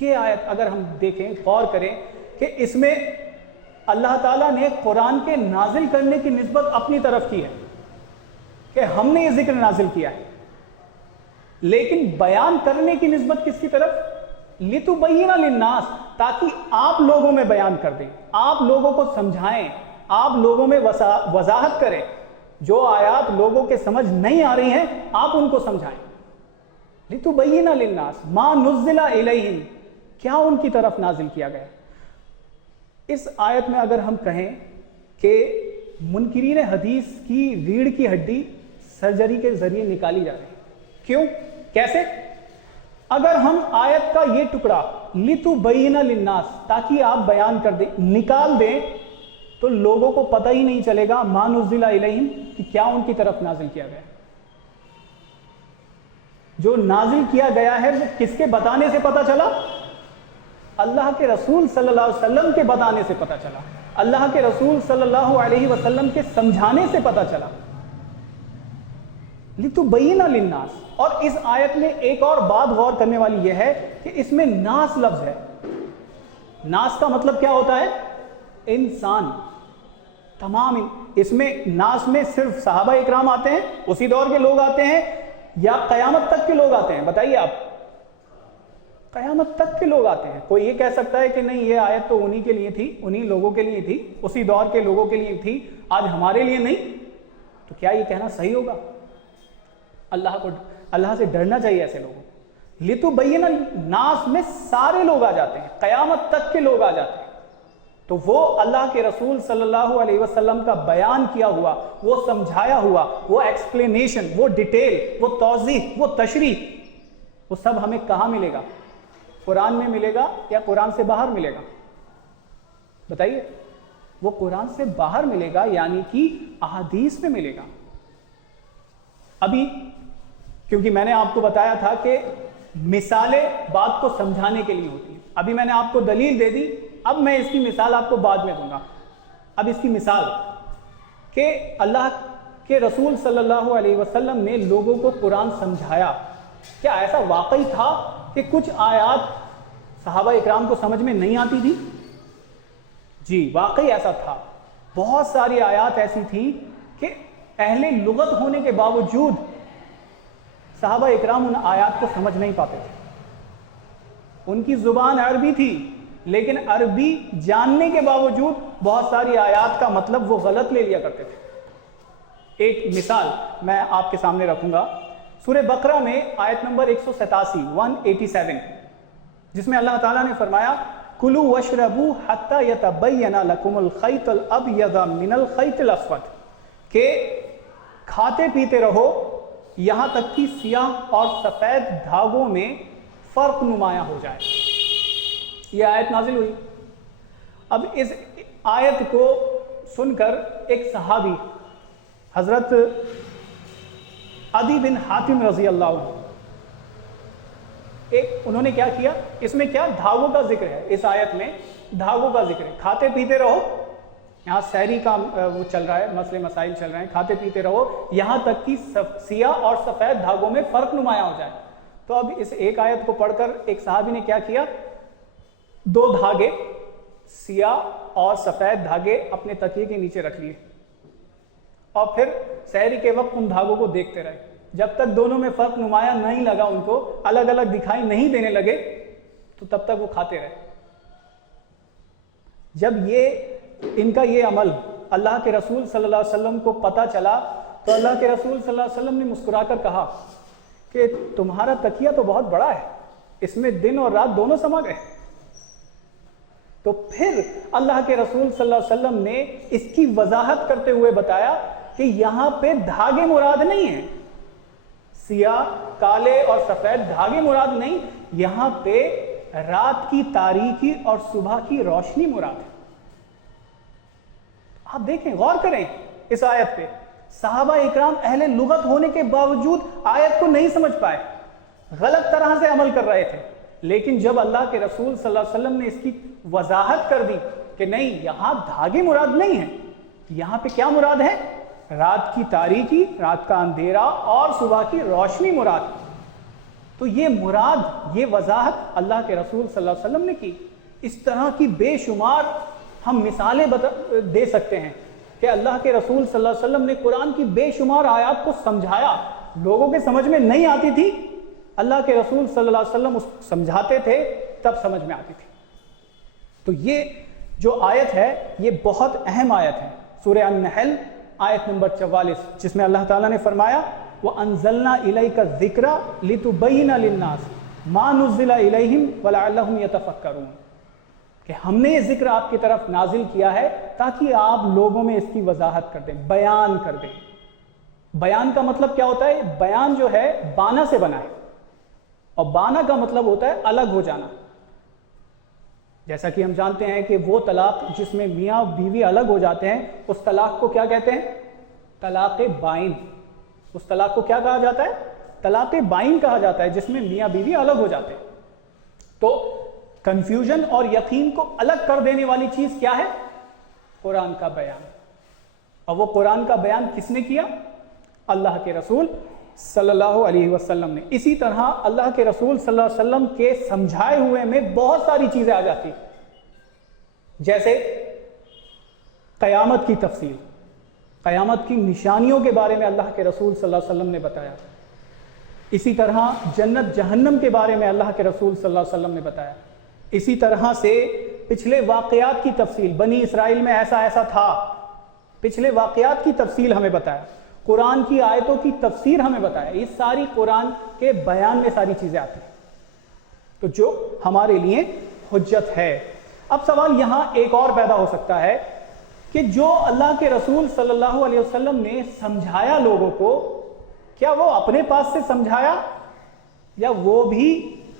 یہ آیت اگر ہم دیکھیں، غور کریں کہ اس میں اللہ تعالیٰ نے قرآن کے نازل کرنے کی نسبت اپنی طرف کی ہے کہ ہم نے یہ ذکر نازل کیا ہے، لیکن بیان کرنے کی نسبت کس کی طرف؟ لِتُبَيِّنَ لِلنَّاسِ، تاکہ آپ لوگوں میں بیان کر دیں، آپ لوگوں کو سمجھائیں، آپ لوگوں میں وضاحت کریں۔ جو آیات لوگوں کے سمجھ نہیں آ رہی ہیں آپ ان کو سمجھائیں۔ لِتُبَيِّنَ لِلنَّاسِ مَا نُزِّلَ إِلَيْهِمْ، کیا ان کی طرف نازل کیا گیا۔ اس آیت میں اگر ہم کہیں کہ منکرین حدیث کی ریڑھ کی ہڈی سرجری کے ذریعے نکالی جا رہی ہے، کیوں؟ کیسے؟ اگر ہم آیت کا یہ ٹکڑا لِتُبَيِّنَ لِلنَّاسِ، تاکہ آپ بیان کر دیں، نکال دیں، تو لوگوں کو پتہ ہی نہیں چلے گا مَا نُزِّلَ إِلَيْهِمْ، کہ کیا ان کی طرف نازل کیا گیا۔ جو نازل کیا گیا ہے وہ کس کے بتانے سے پتہ چلا؟ اللہ کے رسول صلی اللہ علیہ وسلم کے بتانے سے پتہ چلا، اللہ کے رسول صلی اللہ علیہ وسلم کے سمجھانے سے پتہ چلا۔ لِتُبَيِّنَ لِلنَّاسِ۔ اور اس آیت میں ایک اور بات غور کرنے والی یہ ہے کہ اس میں ناس لفظ ہے۔ ناس کا مطلب کیا ہوتا ہے؟ انسان، تمام۔ اس میں ناس میں صرف صحابہ اکرام آتے ہیں، اسی دور کے لوگ آتے ہیں، یا قیامت تک کے لوگ آتے ہیں؟ بتائیے آپ۔ قیامت تک کے لوگ آتے ہیں۔ کوئی یہ کہہ سکتا ہے کہ نہیں، یہ آیت تو انہی کے لیے تھی، انہی لوگوں کے لیے تھی، اسی دور کے لوگوں کے لیے تھی، آج ہمارے لیے نہیں، تو کیا یہ کہنا صحیح ہوگا؟ اللہ سے ڈرنا چاہیے ایسے لوگوں کو۔ لِتُبَيِّنَ النَّاسِ میں سارے لوگ آ جاتے ہیں، قیامت تک کے لوگ آ جاتے ہیں۔ تو وہ اللہ کے رسول صلی اللہ علیہ وسلم کا بیان کیا ہوا، وہ سمجھایا ہوا، وہ ایکسپلینیشن، وہ ڈیٹیل، وہ توضیح، وہ تشریح، وہ سب ہمیں کہاں ملے گا؟ قرآن میں ملے گا یا قرآن سے باہر ملے گا؟ بتائیے۔ وہ قرآن سے باہر ملے گا، یعنی کہ احادیث میں ملے گا۔ ابھی کیونکہ میں نے آپ کو بتایا تھا کہ مثالیں بات کو سمجھانے کے لیے ہوتی ہیں، ابھی میں نے آپ کو دلیل دے دی، اب میں اس کی مثال آپ کو بعد میں دوں گا۔ اب اس کی مثال کہ اللہ کے رسول صلی اللہ علیہ وسلم نے لوگوں کو قرآن سمجھایا، کیا ایسا واقعی تھا کہ کچھ آیات صحابہ اکرام کو سمجھ میں نہیں آتی تھی؟ جی واقعی ایسا تھا۔ بہت ساری آیات ایسی تھی کہ اہل لغت ہونے کے باوجود صحابہ اکرام ان آیات کو سمجھ نہیں پاتے تھے۔ ان کی زبان عربی تھی، لیکن عربی جاننے کے باوجود بہت ساری آیات کا مطلب وہ غلط لے لیا کرتے تھے۔ ایک مثال میں آپ کے سامنے رکھوں گا، سورہ بقرہ میں آیت نمبر 187 جس میں اللہ تعالیٰ نے فرمایا کلوا واشربوا حتی یتبین لکم الخیط الابیض من الخیط الاسود، کہ کھاتے پیتے رہو یہاں تک کہ سیاہ اور سفید دھاگوں میں فرق نمایاں ہو جائے. یہ آیت نازل ہوئی. اب اس آیت کو سن کر ایک صحابی حضرت عدی بن حاتم رضی اللہ عنہ انہوں نے کیا کیا، اس میں کیا دھاگوں کا ذکر ہے، اس آیت میں دھاگوں کا ذکر ہے. کھاتے پیتے رہو، یہاں سحری کا وہ چل رہا ہے، مسئلے مسائل چل رہے ہیں، کھاتے پیتے رہو یہاں تک کہ سیاہ اور سفید دھاگوں میں فرق نمایاں ہو جائے. تو اب اس ایک آیت کو پڑھ کر ایک صحابی نے کیا کیا، 2 دھاگے سیاہ اور سفید دھاگے اپنے تکیے کے نیچے رکھ لیے اور پھر سحری کے وقت ان دھاگوں کو دیکھتے رہے. جب تک دونوں میں فرق نمایاں نہیں لگا، ان کو الگ الگ دکھائی نہیں دینے لگے، تو تب تک وہ کھاتے رہے. جب ان کا یہ عمل اللہ کے رسول صلی اللہ علیہ وسلم کو پتہ چلا تو اللہ کے رسول صلی اللہ علیہ وسلم نے مسکرا کر کہا کہ تمہارا تکیہ تو بہت بڑا ہے، اس میں دن اور رات دونوں سما گئے. تو پھر اللہ کے رسول صلی اللہ علیہ وسلم نے اس کی وضاحت کرتے ہوئے بتایا کہ یہاں پہ دھاگے مراد نہیں ہیں، سیاہ کالے اور سفید دھاگے مراد نہیں، یہاں پہ رات کی تاریکی اور صبح کی روشنی مراد ہے. آپ دیکھیں، غور کریں اس آیت پہ. صحابہ اکرام اہل لغت ہونے کے باوجود آیت کو نہیں سمجھ پائے، غلط طرح سے عمل کر رہے تھے. لیکن جب اللہ کے رسول صلی اللہ علیہ وسلم نے اس کی وضاحت کر دی کہ نہیں، یہاں دھاگے مراد نہیں ہیں، یہاں پہ کیا مراد ہے، رات کی تاریکی، رات کا اندھیرا اور صبح کی روشنی مراد. تو یہ مراد، یہ وضاحت اللہ کے رسول صلی اللہ علیہ وسلم نے کی. اس طرح کی بے شمار ہم مثالیں دے سکتے ہیں کہ اللہ کے رسول صلی اللہ علیہ وسلم نے قرآن کی بے شمار آیات کو سمجھایا. لوگوں کے سمجھ میں نہیں آتی تھی، اللہ کے رسول صلی اللہ علیہ وسلم سمجھاتے تھے، تب سمجھ میں آتی تھی. تو یہ جو آیت ہے یہ بہت اہم آیت ہے، سورہ النحل آیت نمبر 44، جس میں اللہ تعالیٰ نے فرمایا وَأَنزَلْنَا إِلَيْكَ الذِّكْرَ لِتُبَيِّنَ لِلنَّاسِ مَا نُزِّلَ إِلَيْهِمْ وَلَعَلَّهُمْ يَتَفَكَّرُونَ، کہ ہم نے یہ ذکر آپ کی طرف نازل کیا ہے تاکہ آپ لوگوں میں اس کی وضاحت کر دیں، بیان کر دیں. بیان کا مطلب کیا ہوتا ہے؟ بیان جو ہے بانا سے بنا ہے، اور بانا کا مطلب ہوتا ہے الگ ہو جانا. جیسا کہ ہم جانتے ہیں کہ وہ طلاق جس میں میاں بیوی الگ ہو جاتے ہیں، اس طلاق کو کیا کہتے ہیں؟ طلاق بائن. اس طلاق کو کیا کہا جاتا ہے؟ طلاق بائن کہا جاتا ہے، جس میں میاں بیوی الگ ہو جاتے ہیں. تو کنفیوژن اور یقین کو الگ کر دینے والی چیز کیا ہے؟ قرآن کا بیان. اور وہ قرآن کا بیان کس نے کیا؟ اللہ کے رسول صلی اللہ علیہ وسلم نے. اسی طرح اللہ کے رسول صلی اللہ علیہ وسلم کے سمجھائے ہوئے میں بہت ساری چیزیں آ جاتی، جیسے قیامت کی تفصیل، قیامت کی نشانیوں کے بارے میں اللہ کے رسول صلی اللہ علیہ وسلم نے بتایا. اسی طرح جنت جہنم کے بارے میں اللہ کے رسول صلی اللہ علیہ وسلم نے بتایا. اسی طرح سے پچھلے واقعات کی تفصیل، بنی اسرائیل میں ایسا ایسا تھا، پچھلے واقعات کی تفصیل ہمیں بتایا. قرآن کی آیتوں کی تفسیر ہمیں بتایا. یہ ساری قرآن کے بیان میں ساری چیزیں آتی ہیں، تو جو ہمارے لیے حجت ہے. اب سوال یہاں ایک اور پیدا ہو سکتا ہے کہ جو اللہ کے رسول صلی اللہ علیہ وسلم نے سمجھایا لوگوں کو، کیا وہ اپنے پاس سے سمجھایا یا وہ بھی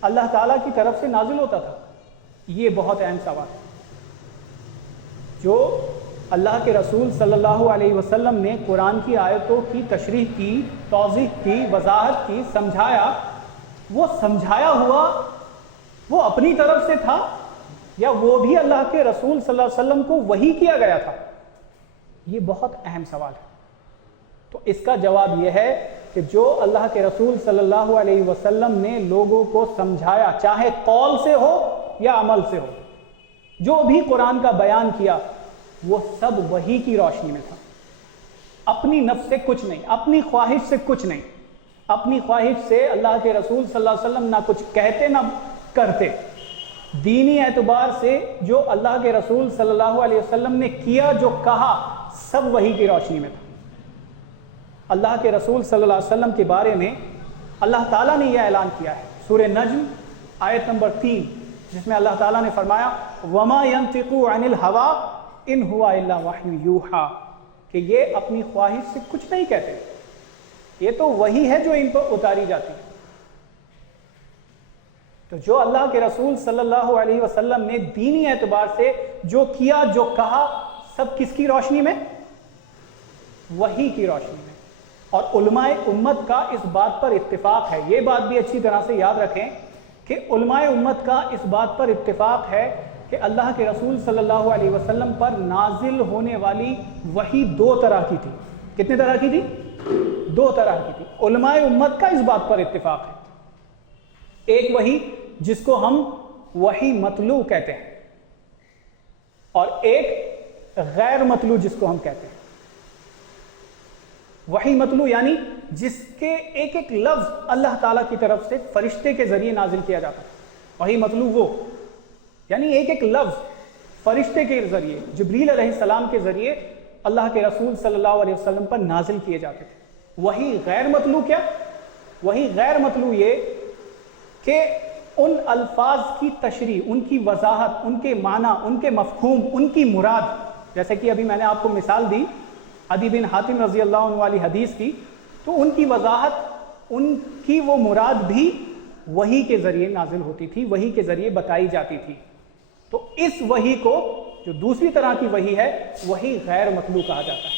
اللہ تعالیٰ کی طرف سے نازل ہوتا تھا؟ یہ بہت اہم سوال ہے. جو اللہ کے رسول صلی اللہ علیہ وسلم نے قرآن کی آیتوں کی تشریح کی، توضیح کی، وضاحت کی، سمجھایا، وہ سمجھایا ہوا وہ اپنی طرف سے تھا یا وہ بھی اللہ کے رسول صلی اللہ علیہ وسلم کو وحی کیا گیا تھا؟ یہ بہت اہم سوال ہے. تو اس کا جواب یہ ہے کہ جو اللہ کے رسول صلی اللہ علیہ وسلم نے لوگوں کو سمجھایا، چاہے قول سے ہو یا عمل سے ہو، جو بھی قرآن کا بیان کیا وہ سب وحی کی روشنی میں تھا. اپنی نفس سے کچھ نہیں، اپنی خواہش سے کچھ نہیں. اپنی خواہش سے اللہ کے رسول صلی اللہ علیہ وسلم نہ کچھ کہتے نہ کرتے. دینی اعتبار سے جو اللہ کے رسول صلی اللہ علیہ وسلم نے کیا، جو کہا، سب وحی کی روشنی میں تھا. اللہ کے رسول صلی اللہ علیہ وسلم کے بارے میں اللہ تعالیٰ نے یہ اعلان کیا ہے سورہ نجم آیت نمبر 3، جس میں اللہ تعالیٰ نے فرمایا وَمَا يَنْطِقُ عَنِ الْهَوَىٰ إِنْ هُوَ إِلَّا وَحْيٌ يُوحَىٰ، کہ یہ اپنی خواہش سے کچھ نہیں کہتے، یہ تو وہی ہے جو ان پر اتاری جاتی ہے۔ تو جو اللہ کے رسول صلی اللہ علیہ وسلم نے دینی اعتبار سے جو کیا، جو کہا، سب کس کی روشنی میں؟ وحی کی روشنی میں۔ اور علماء امت کا اس بات پر اتفاق ہے، یہ بات بھی اچھی طرح سے یاد رکھیں کہ علماء امت کا اس بات پر اتفاق ہے کہ اللہ کے رسول صلی اللہ علیہ وسلم پر نازل ہونے والی وحی دو طرح کی تھی۔ کتنے طرح کی تھی؟ دو طرح کی تھی۔ علماء امت کا اس بات پر اتفاق ہے، ایک وحی جس کو ہم وحی مطلوع کہتے ہیں، اور ایک غیر مطلوع جس کو ہم کہتے ہیں۔ وحی مطلوع یعنی جس کے ایک ایک لفظ اللہ تعالیٰ کی طرف سے فرشتے کے ذریعے نازل کیا جاتا ہے۔ وحی مطلوع وہ یعنی ایک ایک لفظ فرشتے کے ذریعے، جبریل علیہ السلام کے ذریعے اللہ کے رسول صلی اللہ علیہ وسلم پر نازل کیے جاتے تھے۔ وحی غیر مطلوع کیا؟ وحی غیر مطلوع یہ کہ ان الفاظ کی تشریح، ان کی وضاحت، ان کے معنی، ان کے مفہوم، ان کی مراد، جیسے کہ ابھی میں نے آپ کو مثال دی عدی بن حاتم رضی اللہ عنہ والی حدیث کی، تو ان کی وضاحت، ان کی وہ مراد بھی وحی کے ذریعے نازل ہوتی تھی، وحی کے ذریعے بتائی جاتی تھی۔ تو اس وحی کو، جو دوسری طرح کی وحی ہے، وحی غیر مطلوع کہا جاتا ہے۔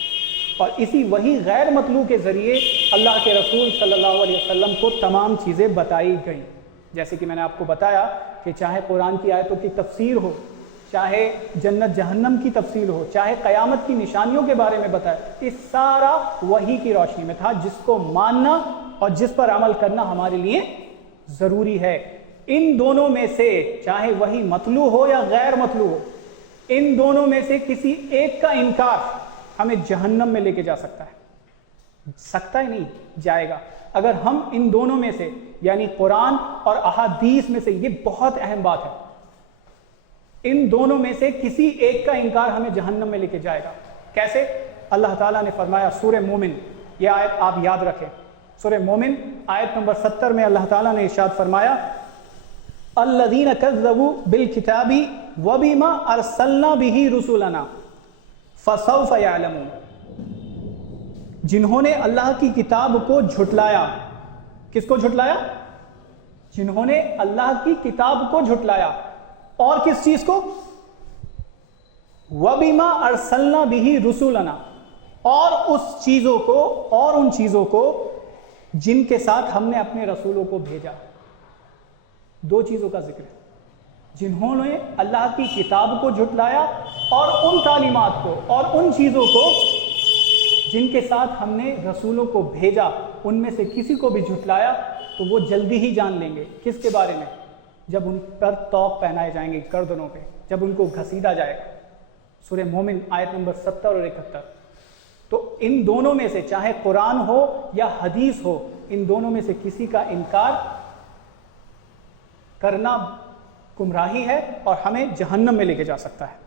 اور اسی وحی غیر مطلوع کے ذریعے اللہ کے رسول صلی اللہ علیہ وسلم کو تمام چیزیں بتائی گئیں، جیسے کہ میں نے آپ کو بتایا کہ چاہے قرآن کی آیتوں کی تفسیر ہو، چاہے جنت جہنم کی تفصیل ہو، چاہے قیامت کی نشانیوں کے بارے میں بتایا، یہ سارا وحی کی روشنی میں تھا، جس کو ماننا اور جس پر عمل کرنا ہمارے لیے ضروری ہے۔ ان دونوں میں سے، چاہے وحی مطلوع ہو یا غیر مطلوع ہو، ان دونوں میں سے کسی ایک کا انکار ہمیں جہنم میں لے کے جا سکتا ہے، سکتا ہی نہیں، جائے گا۔ اگر ہم ان دونوں میں سے، یعنی قرآن اور احادیث میں سے، یہ بہت اہم بات ہے، ان دونوں میں سے کسی ایک کا انکار ہمیں جہنم میں لے کے جائے گا۔ کیسے؟ اللہ تعالیٰ نے فرمایا سورہ مومن، یہ آیت آپ یاد رکھیں، سورہ مومن آیت نمبر 70 میں اللہ تعالیٰ نے ارشاد فرمایا الذین کذبوا بالکتاب وبما ارسلنا به رسلنا فسوف یعلمون، جنہوں نے اللہ کی کتاب کو جھٹلایا۔ کس کو جھٹلایا؟ جنہوں نے اللہ کی کتاب کو جھٹلایا، اور کس چیز کو؟ وَبِمَا أَرْسَلْنَا بِهِ رُسُولَنَا، اور اس چیزوں کو، اور ان چیزوں کو جن کے ساتھ ہم نے اپنے رسولوں کو بھیجا۔ دو چیزوں کا ذکر ہے، جنہوں نے اللہ کی کتاب کو جھٹلایا، اور ان تعلیمات کو اور ان چیزوں کو جن کے ساتھ ہم نے رسولوں کو بھیجا، ان میں سے کسی کو بھی جھٹلایا تو وہ جلدی ہی جان لیں گے۔ کس کے بارے میں؟ جب ان پر طوق پہنائے جائیں گے گردنوں پہ، جب ان کو گھسیٹا جائے گا۔ سورہ مومن آیت نمبر 70 اور 71۔ تو ان دونوں میں سے، چاہے قرآن ہو یا حدیث ہو، ان دونوں میں سے کسی کا انکار کرنا گمراہی ہے اور ہمیں جہنم میں لے کے جا سکتا ہے۔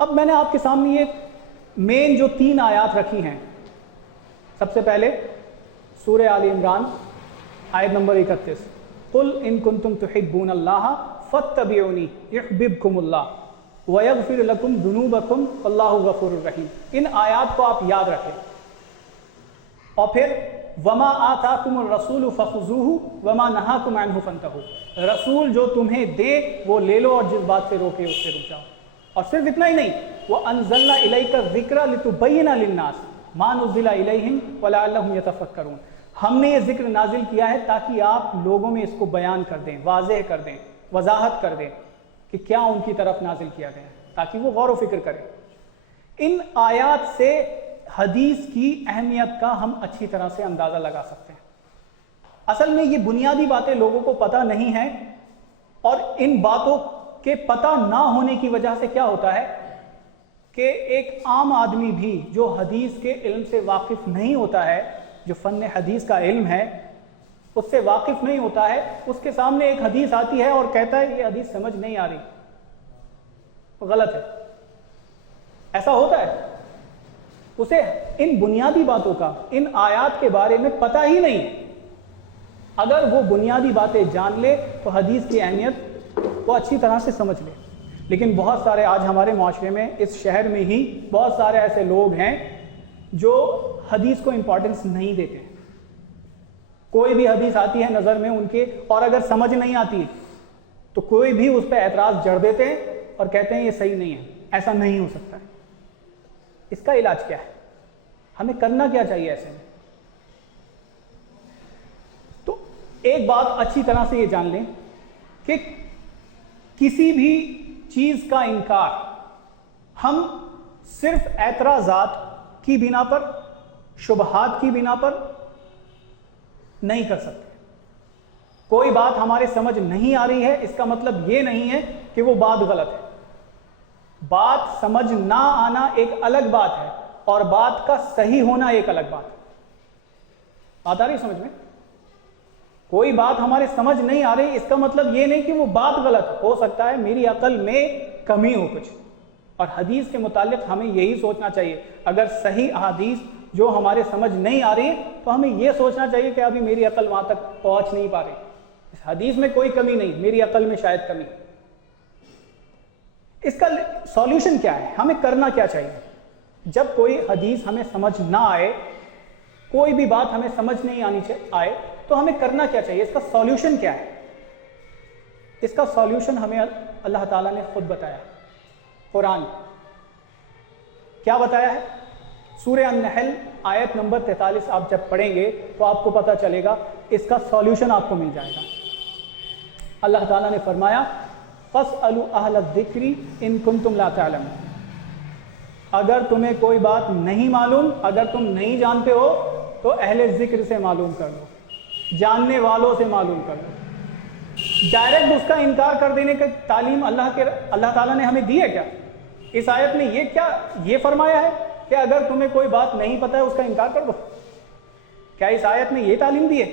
اب میں نے آپ کے سامنے یہ مین جو 3 آیات رکھی ہیں، سب سے پہلے سورہ آل عمران آیت نمبر 31، قل ان کنتم تحبون اللہ فاتبعونی یحببکم اللہ ویغفر لکم ذنوبکم واللہ غفور الرحیم۔ ان آیات کو آپ یاد رکھیں، اور پھر وما آتاکم الرسول فخذوہ وما نہاکم عنہ فانتہوا، رسول جو تمہیں دے وہ لے لو، اور جس بات سے روکے اس سے رک جاؤ۔ اور صرف اتنا ہی نہیں، وَأَنزَلْنَا إِلَيْكَ الذِّكْرَ لِتُبَيِّنَ لِلنَّاسِ مَا نُزِّلَ إِلَيْهِمْ وَلَعَلَّهُمْ يَتَفَكَّرُونَ، ہم نے یہ ذکر نازل کیا ہے تاکہ آپ لوگوں میں اس کو بیان کر دیں، واضح کر دیں، وضاحت کر دیں کہ کیا ان کی طرف نازل کیا گیا ہے، تاکہ وہ غور و فکر کریں۔ ان آیات سے حدیث کی اہمیت کا ہم اچھی طرح سے اندازہ لگا سکتے ہیں۔ اصل میں یہ بنیادی باتیں لوگوں کو پتہ نہیں ہیں، اور ان باتوں کے پتہ نہ ہونے کی وجہ سے کیا ہوتا ہے کہ ایک عام آدمی بھی جو حدیث کے علم سے واقف نہیں ہوتا ہے، جو فن حدیث کا علم ہے اس سے واقف نہیں ہوتا ہے، اس کے سامنے ایک حدیث آتی ہے اور کہتا ہے یہ حدیث سمجھ نہیں آ رہی، غلط ہے۔ ایسا ہوتا ہے، اسے ان بنیادی باتوں کا، ان آیات کے بارے میں پتہ ہی نہیں۔ اگر وہ بنیادی باتیں جان لے تو حدیث کی اہمیت وہ اچھی طرح سے سمجھ لے۔ لیکن بہت سارے آج ہمارے معاشرے میں، اس شہر میں ہی بہت سارے ایسے لوگ ہیں جو حدیث کو امپورٹنس نہیں دیتے ہیں. کوئی بھی حدیث آتی ہے نظر میں ان کے، اور اگر سمجھ نہیں آتی تو کوئی بھی اس پہ اعتراض جڑ دیتے ہیں اور کہتے ہیں یہ صحیح نہیں ہے، ایسا نہیں ہو سکتا ہے. اس کا علاج کیا ہے؟ ہمیں کرنا کیا چاہیے ایسے میں؟ تو ایک بات اچھی طرح سے یہ جان لیں کہ کسی بھی چیز کا انکار ہم صرف اعتراضات کی بنا پر، شبہات کی بنا پر نہیں کر سکتے. کوئی بات ہمارے سمجھ نہیں آ رہی ہے اس کا مطلب یہ نہیں ہے کہ وہ بات غلط ہے. بات سمجھ نہ آنا ایک الگ بات ہے اور بات کا صحیح ہونا ایک الگ بات ہے. بات آ رہی ہے سمجھ میں؟ کوئی بات ہمارے سمجھ نہیں آ رہی اس کا مطلب یہ نہیں کہ وہ بات غلط ہو سکتا ہے، میری عقل میں کمی ہو کچھ. اور حدیث کے متعلق ہمیں یہی سوچنا چاہیے، اگر صحیح احادیث جو ہمارے سمجھ نہیں آ رہی تو ہمیں یہ سوچنا چاہیے کہ ابھی میری عقل وہاں تک پہنچ نہیں پا رہی. اس حدیث میں کوئی کمی نہیں، میری عقل میں شاید کمی. اس کا سولوشن کیا ہے؟ ہمیں کرنا کیا چاہیے؟ جب کوئی حدیث ہمیں سمجھ نہ آئے، کوئی بھی بات ہمیں سمجھ نہیں آئے تو ہمیں کرنا کیا چاہیے؟ اس کا سولوشن کیا ہے؟ اس کا سولوشن ہمیں اللہ تعالیٰ نے خود بتایا ہے. قرآن کیا بتایا ہے؟ سورہ النحل آیت نمبر 43 آپ جب پڑھیں گے تو آپ کو پتہ چلے گا، اس کا سولوشن آپ کو مل جائے گا. اللہ تعالیٰ نے فرمایا فَاسْأَلُوا أَهْلَ الذِّكْرِ إِن كُنتُمْ لَا تَعْلَمُونَ. اگر تمہیں کوئی بات نہیں معلوم، اگر تم نہیں جانتے ہو تو اہل ذکر سے معلوم کر لو، جاننے والوں سے معلوم کر لو. ڈائریکٹ اس کا انکار کر دینے کی تعلیم اللہ تعالیٰ نے ہمیں دی ہے کیا؟ اس آیت میں یہ فرمایا ہے کہ اگر تمہیں کوئی بات نہیں پتہ ہے اس کا انکار کر دو؟ کیا اس آیت میں یہ تعلیم دی ہے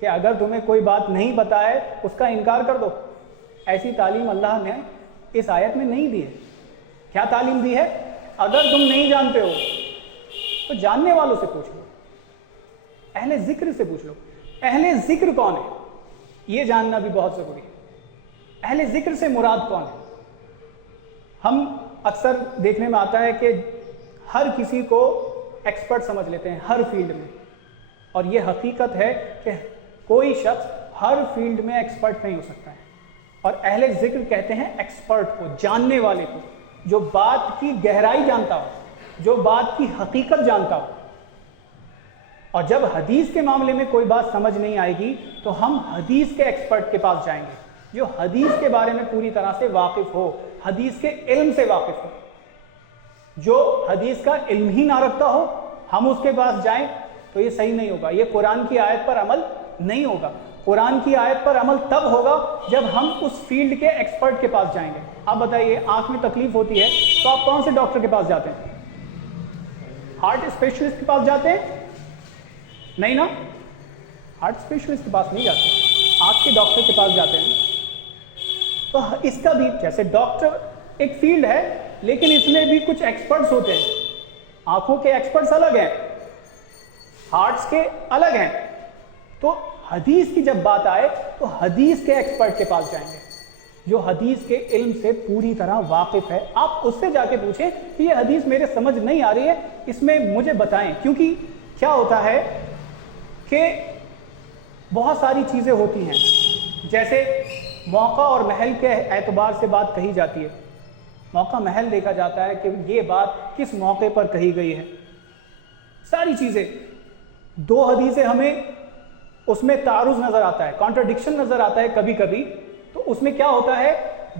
کہ اگر تمہیں کوئی بات نہیں پتہ ہے اس کا انکار کر دو؟ ایسی تعلیم اللہ نے اس آیت میں نہیں دی ہے. کیا تعلیم دی ہے؟ اگر تم نہیں جانتے ہو تو جاننے والوں سے پوچھ لو، اہل ذکر سے پوچھ لو. اہل ذکر کون ہے یہ جاننا بھی بہت ضروری ہے. اہل ذکر سے مراد کون ہے؟ ہم اکثر دیکھنے میں آتا ہے کہ ہر کسی کو ایکسپرٹ سمجھ لیتے ہیں ہر فیلڈ میں، اور یہ حقیقت ہے کہ کوئی شخص ہر فیلڈ میں ایکسپرٹ نہیں ہو سکتا ہے. اور اہل ذکر کہتے ہیں ایکسپرٹ کو، جاننے والے کو، جو بات کی گہرائی جانتا ہو، جو بات کی حقیقت جانتا ہو. اور جب حدیث کے معاملے میں کوئی بات سمجھ نہیں آئے گی تو ہم حدیث کے ایکسپرٹ کے پاس جائیں گے، جو حدیث کے بارے میں پوری طرح سے واقف ہو، حدیث کے علم سے واقف ہو. جو حدیث کا علم ہی نہ رکھتا ہو ہم اس کے پاس جائیں تو یہ صحیح نہیں ہوگا. یہ قرآن کی آیت پر عمل نہیں ہوگا. قرآن کی آیت پر عمل تب ہوگا جب ہم اس فیلڈ کے ایکسپرٹ کے پاس جائیں گے. آپ بتائیے، آنکھ میں تکلیف ہوتی ہے تو آپ کون سے ڈاکٹر کے پاس جاتے ہیں؟ ہارٹ اسپیشلسٹ کے پاس جاتے ہیں؟ نہیں نا، ہارٹ اسپیشلسٹ کے پاس نہیں جاتے، آنکھ کے ڈاکٹر کے پاس جاتے ہیں. تو اس کا بھی جیسے ڈاکٹر ایک فیلڈ ہے لیکن اس میں بھی کچھ ایکسپرٹس ہوتے ہیں. آنکھوں کے ایکسپرٹس الگ ہیں، ہارٹس کے الگ ہیں. تو حدیث کی جب بات آئے تو حدیث کے ایکسپرٹ کے پاس جائیں گے جو حدیث کے علم سے پوری طرح واقف ہے. آپ اس سے جا کے پوچھیں کہ یہ حدیث میرے سمجھ نہیں آ رہی ہے، اس میں مجھے بتائیں. کیونکہ کیا ہوتا ہے کہ بہت ساری چیزیں ہوتی ہیں، جیسے موقع اور محل کے اعتبار سے بات کہی جاتی ہے. موقع محل دیکھا جاتا ہے کہ یہ بات کس موقع پر کہی گئی ہے. ساری چیزیں، دو حدیثیں ہمیں اس میں تعارض نظر آتا ہے، کانٹرڈکشن نظر آتا ہے کبھی کبھی، تو اس میں کیا ہوتا ہے،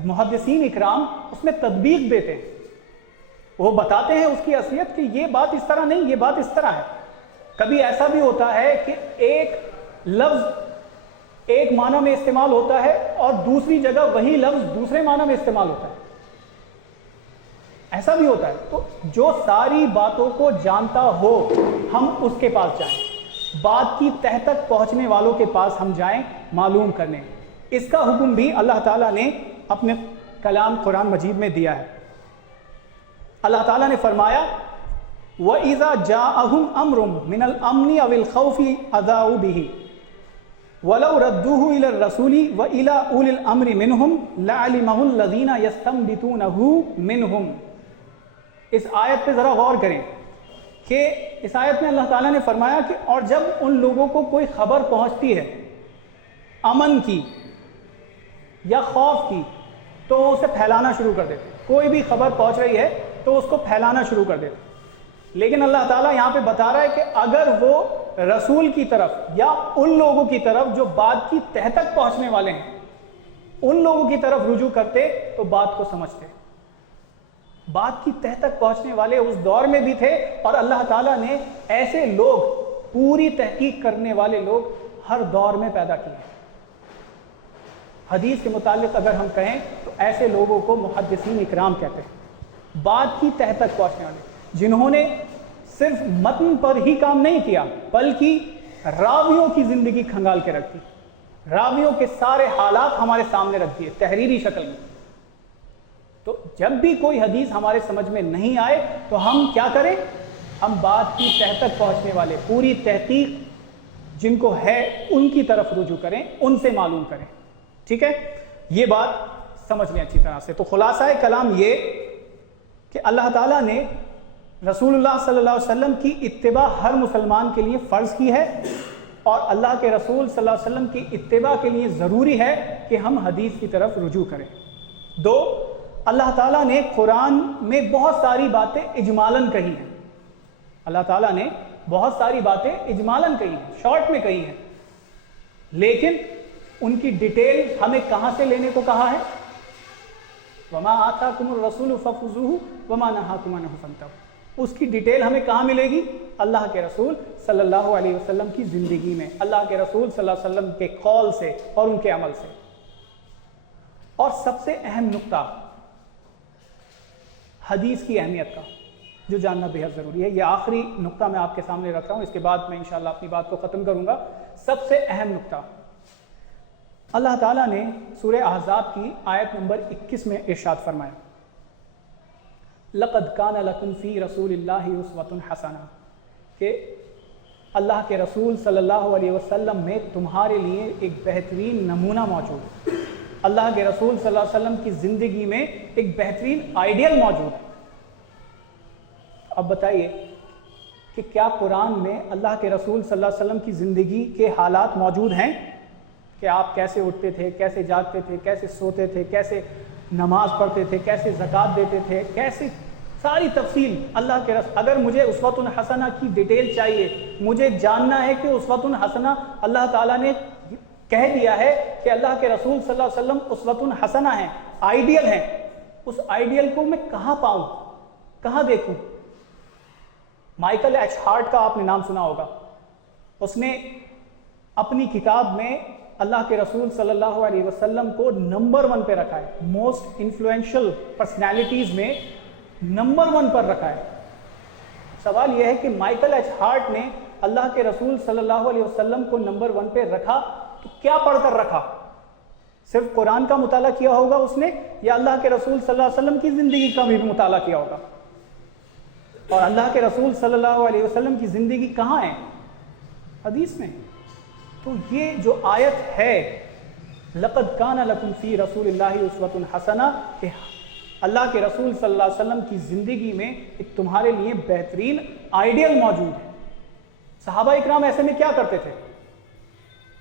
محدثین اکرام اس میں تطبیق دیتے ہیں، وہ بتاتے ہیں اس کی اصلیت کہ یہ بات اس طرح نہیں، یہ بات اس طرح ہے. کبھی ایسا بھی ہوتا ہے کہ ایک لفظ ایک معنی میں استعمال ہوتا ہے اور دوسری جگہ وہی لفظ دوسرے معنی میں استعمال ہوتا ہے، ایسا بھی ہوتا ہے. تو جو ساری باتوں کو جانتا ہو ہم اس کے پاس جائیں، بات کی تہ تک پہنچنے والوں کے پاس ہم جائیں معلوم کرنے. اس کا حکم بھی اللہ تعالیٰ نے اپنے کلام قرآن مجید میں دیا ہے. اللہ تعالیٰ نے فرمایا وَإِذَا جَاءَهُمْ أَمْرٌ مِّنَ الْأَمْنِ أَوِ الْخَوْفِ أَذَاعُوا بِهِ وَلَوْ رَدُّوهُ إِلَى الرَّسُولِ وَإِلَى أُولِي الْأَمْرِ مِنْهُمْ لَعَلِمَهُ الَّذِينَ يَسْتَنبِطُونَهُ مِنْهُمْ. اس آیت پہ ذرا غور کریں. کہ اس آیت میں اللہ تعالیٰ نے فرمایا کہ اور جب ان لوگوں کو کوئی خبر پہنچتی ہے امن کی یا خوف کی تو وہ اسے پھیلانا شروع کر دیتے. کوئی بھی خبر پہنچ رہی ہے تو اس کو پھیلانا شروع کر دیتے. لیکن اللہ تعالیٰ یہاں پہ بتا رہا ہے کہ اگر وہ رسول کی طرف یا ان لوگوں کی طرف جو بات کی تہ تک پہنچنے والے ہیں ان لوگوں کی طرف رجوع کرتے تو بات کو سمجھتے. بات کی تہ تک پہنچنے والے اس دور میں بھی تھے اور اللہ تعالیٰ نے ایسے لوگ, پوری تحقیق کرنے والے لوگ ہر دور میں پیدا کیے. حدیث کے متعلق اگر ہم کہیں تو ایسے لوگوں کو محدثین اکرام کہتے ہیں, بات کی تہ تک پہنچنے والے, جنہوں نے صرف متن پر ہی کام نہیں کیا بلکہ راویوں کی زندگی کھنگال کے رکھ دی, راویوں کے سارے حالات ہمارے سامنے رکھ دیے تحریری شکل میں. تو جب بھی کوئی حدیث ہمارے سمجھ میں نہیں آئے تو ہم کیا کریں, ہم بات کی تہ تک پہنچنے والے پوری تحقیق جن کو ہے ان کی طرف رجوع کریں, ان سے معلوم کریں. ٹھیک ہے, یہ بات سمجھ لیں اچھی طرح سے. تو خلاصہ کلام یہ کہ اللہ تعالیٰ نے رسول اللہ صلی اللہ علیہ وسلم کی اتباع ہر مسلمان کے لیے فرض کی ہے اور اللہ کے رسول صلی اللہ علیہ وسلم کی اتباع کے لیے ضروری ہے کہ ہم حدیث کی طرف رجوع کریں. 2, اللہ تعالیٰ نے قرآن میں بہت ساری باتیں اجمالاً کہی ہیں. اللہ تعالیٰ نے بہت ساری باتیں اجمالاً کہی ہیں, شارٹ میں کہی ہیں, لیکن ان کی ڈیٹیل ہمیں کہاں سے لینے کو کہا ہے؟ وَمَا آتَاكُمُ الرَّسُولُ فَخُذُوهُ وَمَا نَهَاكُمْ عَنْهُ فَانْتَهُوا. اس کی ڈیٹیل ہمیں کہاں ملے گی؟ اللہ کے رسول صلی اللہ علیہ وسلم کی زندگی میں, اللہ کے رسول صلی اللہ علیہ وسلم کے قول سے اور ان کے عمل سے. اور سب سے اہم نقطہ حدیث کی اہمیت کا جو جاننا بے حد ضروری ہے, یہ آخری نقطہ میں آپ کے سامنے رکھ رہا ہوں, اس کے بعد میں انشاءاللہ اپنی بات کو ختم کروں گا. سب سے اہم نقطہ, اللہ تعالیٰ نے سورہ احزاب کی آیت نمبر 21 میں ارشاد فرمایا, لَقَدْ كَانَ لَكُمْ فِي رَسُولِ اللَّهِ أُسْوَةٌ حَسَنَةٌ, کہ اللہ کے رسول صلی اللہ علیہ وسلم میں تمہارے لیے ایک بہترین نمونہ موجود ہے. اللہ کے رسول صلی اللہ علیہ وسلم کی زندگی میں ایک بہترین آئیڈیل موجود ہے. اب بتائیے کہ کیا قرآن میں اللہ کے رسول صلی اللہ علیہ وسلم کی زندگی کے حالات موجود ہیں کہ آپ کیسے اٹھتے تھے, کیسے جاگتے تھے, کیسے سوتے تھے, کیسے نماز پڑھتے تھے, کیسے زکوٰۃ دیتے تھے, کیسے ساری تفصیل اللہ کے رسول. اگر مجھے اسوۃ حسنہ کی ڈیٹیل چاہیے, مجھے جاننا ہے کہ اسوۃ حسنہ اللہ تعالیٰ نے کہہ دیا ہے کہ اللہ کے رسول صلی اللہ علیہ وسلم اسوۃ حسنہ ہیں, آئیڈیل ہیں, اس آئیڈیل کو میں کہاں پاؤں, کہاں دیکھوں؟ مائیکل ایچ ہارٹ کا آپ نے نام سنا ہوگا, اس نے اپنی کتاب میں اللہ کے رسول صلی اللہ علیہ وسلم کو نمبر 1 پہ رکھا ہے, موسٹ انفلوئنشل پرسنالٹیز میں نمبر 1 پر رکھا ہے. سوال یہ ہے کہ مائیکل ایچ ہارٹ نے اللہ کے رسول صلی اللہ علیہ وسلم کو نمبر 1 پہ رکھا تو کیا پڑھ کر رکھا؟ صرف قرآن کا مطالعہ کیا ہوگا اس نے, یا اللہ کے رسول صلی اللہ علیہ وسلم کی زندگی کا بھی مطالعہ کیا ہوگا؟ اور اللہ کے رسول صلی اللہ علیہ وسلم کی زندگی کہاں ہے؟ حدیث میں. تو یہ جو آیت ہے لَقَدْ كَانَ لَكُمْ فِي رَسُولِ اللَّهِ أُسْوَةٌ حَسَنَةٌ, کہ اللہ کے رسول صلی اللہ علیہ وسلم کی زندگی میں ایک تمہارے لیے بہترین آئیڈیل موجود ہے. صحابہ اکرام ایسے میں کیا کرتے تھے؟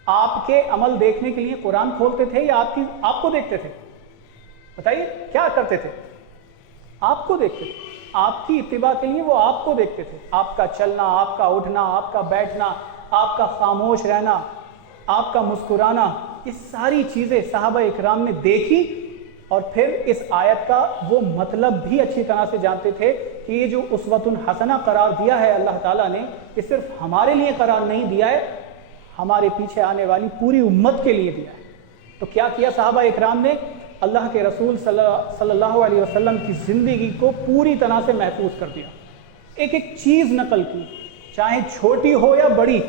آپ کے عمل دیکھنے کے لیے قرآن کھولتے تھے یا آپ کو دیکھتے تھے؟ بتائیے کیا کرتے تھے؟ آپ کو دیکھتے تھے. آپ کی اتباع کے لیے وہ آپ کو دیکھتے تھے, آپ کا چلنا, آپ کا اٹھنا, آپ کا بیٹھنا, آپ کا خاموش رہنا, آپ کا مسکرانا, یہ ساری چیزیں صحابہ اکرام نے دیکھی اور پھر اس آیت کا وہ مطلب بھی اچھی طرح سے جانتے تھے کہ یہ جو اسوۃ حسنہ قرار دیا ہے اللہ تعالیٰ نے, یہ صرف ہمارے لیے قرار نہیں دیا ہے, ہمارے پیچھے آنے والی پوری امت کے لیے دیا ہے. تو کیا کیا صحابہ اکرام نے؟ اللہ کے رسول صلی اللہ علیہ وسلم کی زندگی کو پوری طرح سے محفوظ کر دیا, ایک ایک چیز نقل کی, چاہے چھوٹی ہو یا بڑی,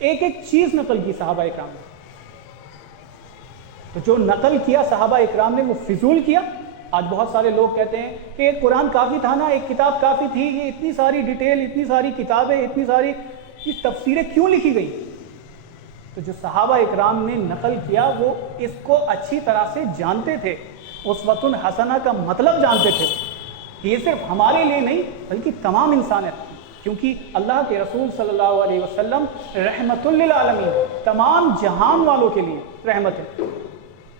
ایک ایک چیز نقل کی صحابہ اکرام نے. تو جو نقل کیا صحابہ اکرام نے وہ فضول کیا. آج بہت سارے لوگ کہتے ہیں کہ ایک قرآن کافی تھا نا, ایک کتاب کافی تھی, یہ اتنی ساری ڈیٹیل, اتنی ساری کتابیں, اتنی ساری تفسیریں کیوں لکھی گئی؟ تو جو صحابہ اکرام نے نقل کیا وہ اس کو اچھی طرح سے جانتے تھے, اسوۃ حسنہ کا مطلب جانتے تھے کہ یہ صرف ہمارے لیے نہیں بلکہ تمام انسانیت. کیونکہ اللہ کے رسول صلی اللہ علیہ وسلم رحمت للعالمین، تمام جہان والوں کے لیے رحمت ہے،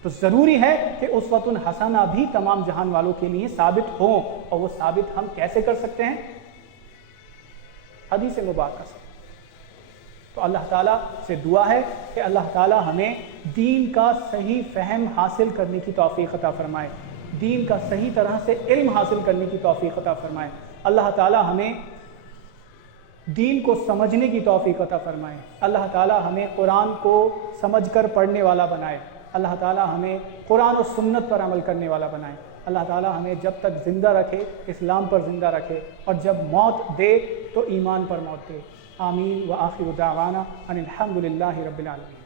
تو ضروری ہے کہ اسوۃ حسنہ بھی تمام جہان والوں کے لیے ثابت ہوں، اور وہ ثابت ہم کیسے کر سکتے ہیں؟ حدیث مبارکہ سے۔ تو اللہ تعالیٰ سے دعا ہے کہ اللہ تعالیٰ ہمیں دین کا صحیح فہم حاصل کرنے کی توفیق عطا فرمائے، دین کا صحیح طرح سے علم حاصل کرنے کی توفیق عطا فرمائے، اللہ تعالیٰ ہمیں دین کو سمجھنے کی توفیق عطا فرمائے، اللہ تعالیٰ ہمیں قرآن کو سمجھ کر پڑھنے والا بنائے، اللہ تعالیٰ ہمیں قرآن و سنت پر عمل کرنے والا بنائے، اللہ تعالیٰ ہمیں جب تک زندہ رکھے اسلام پر زندہ رکھے، اور جب موت دے تو ایمان پر موت دے۔ آمین وآخر دعوانا ان الحمد للہ رب العالمین۔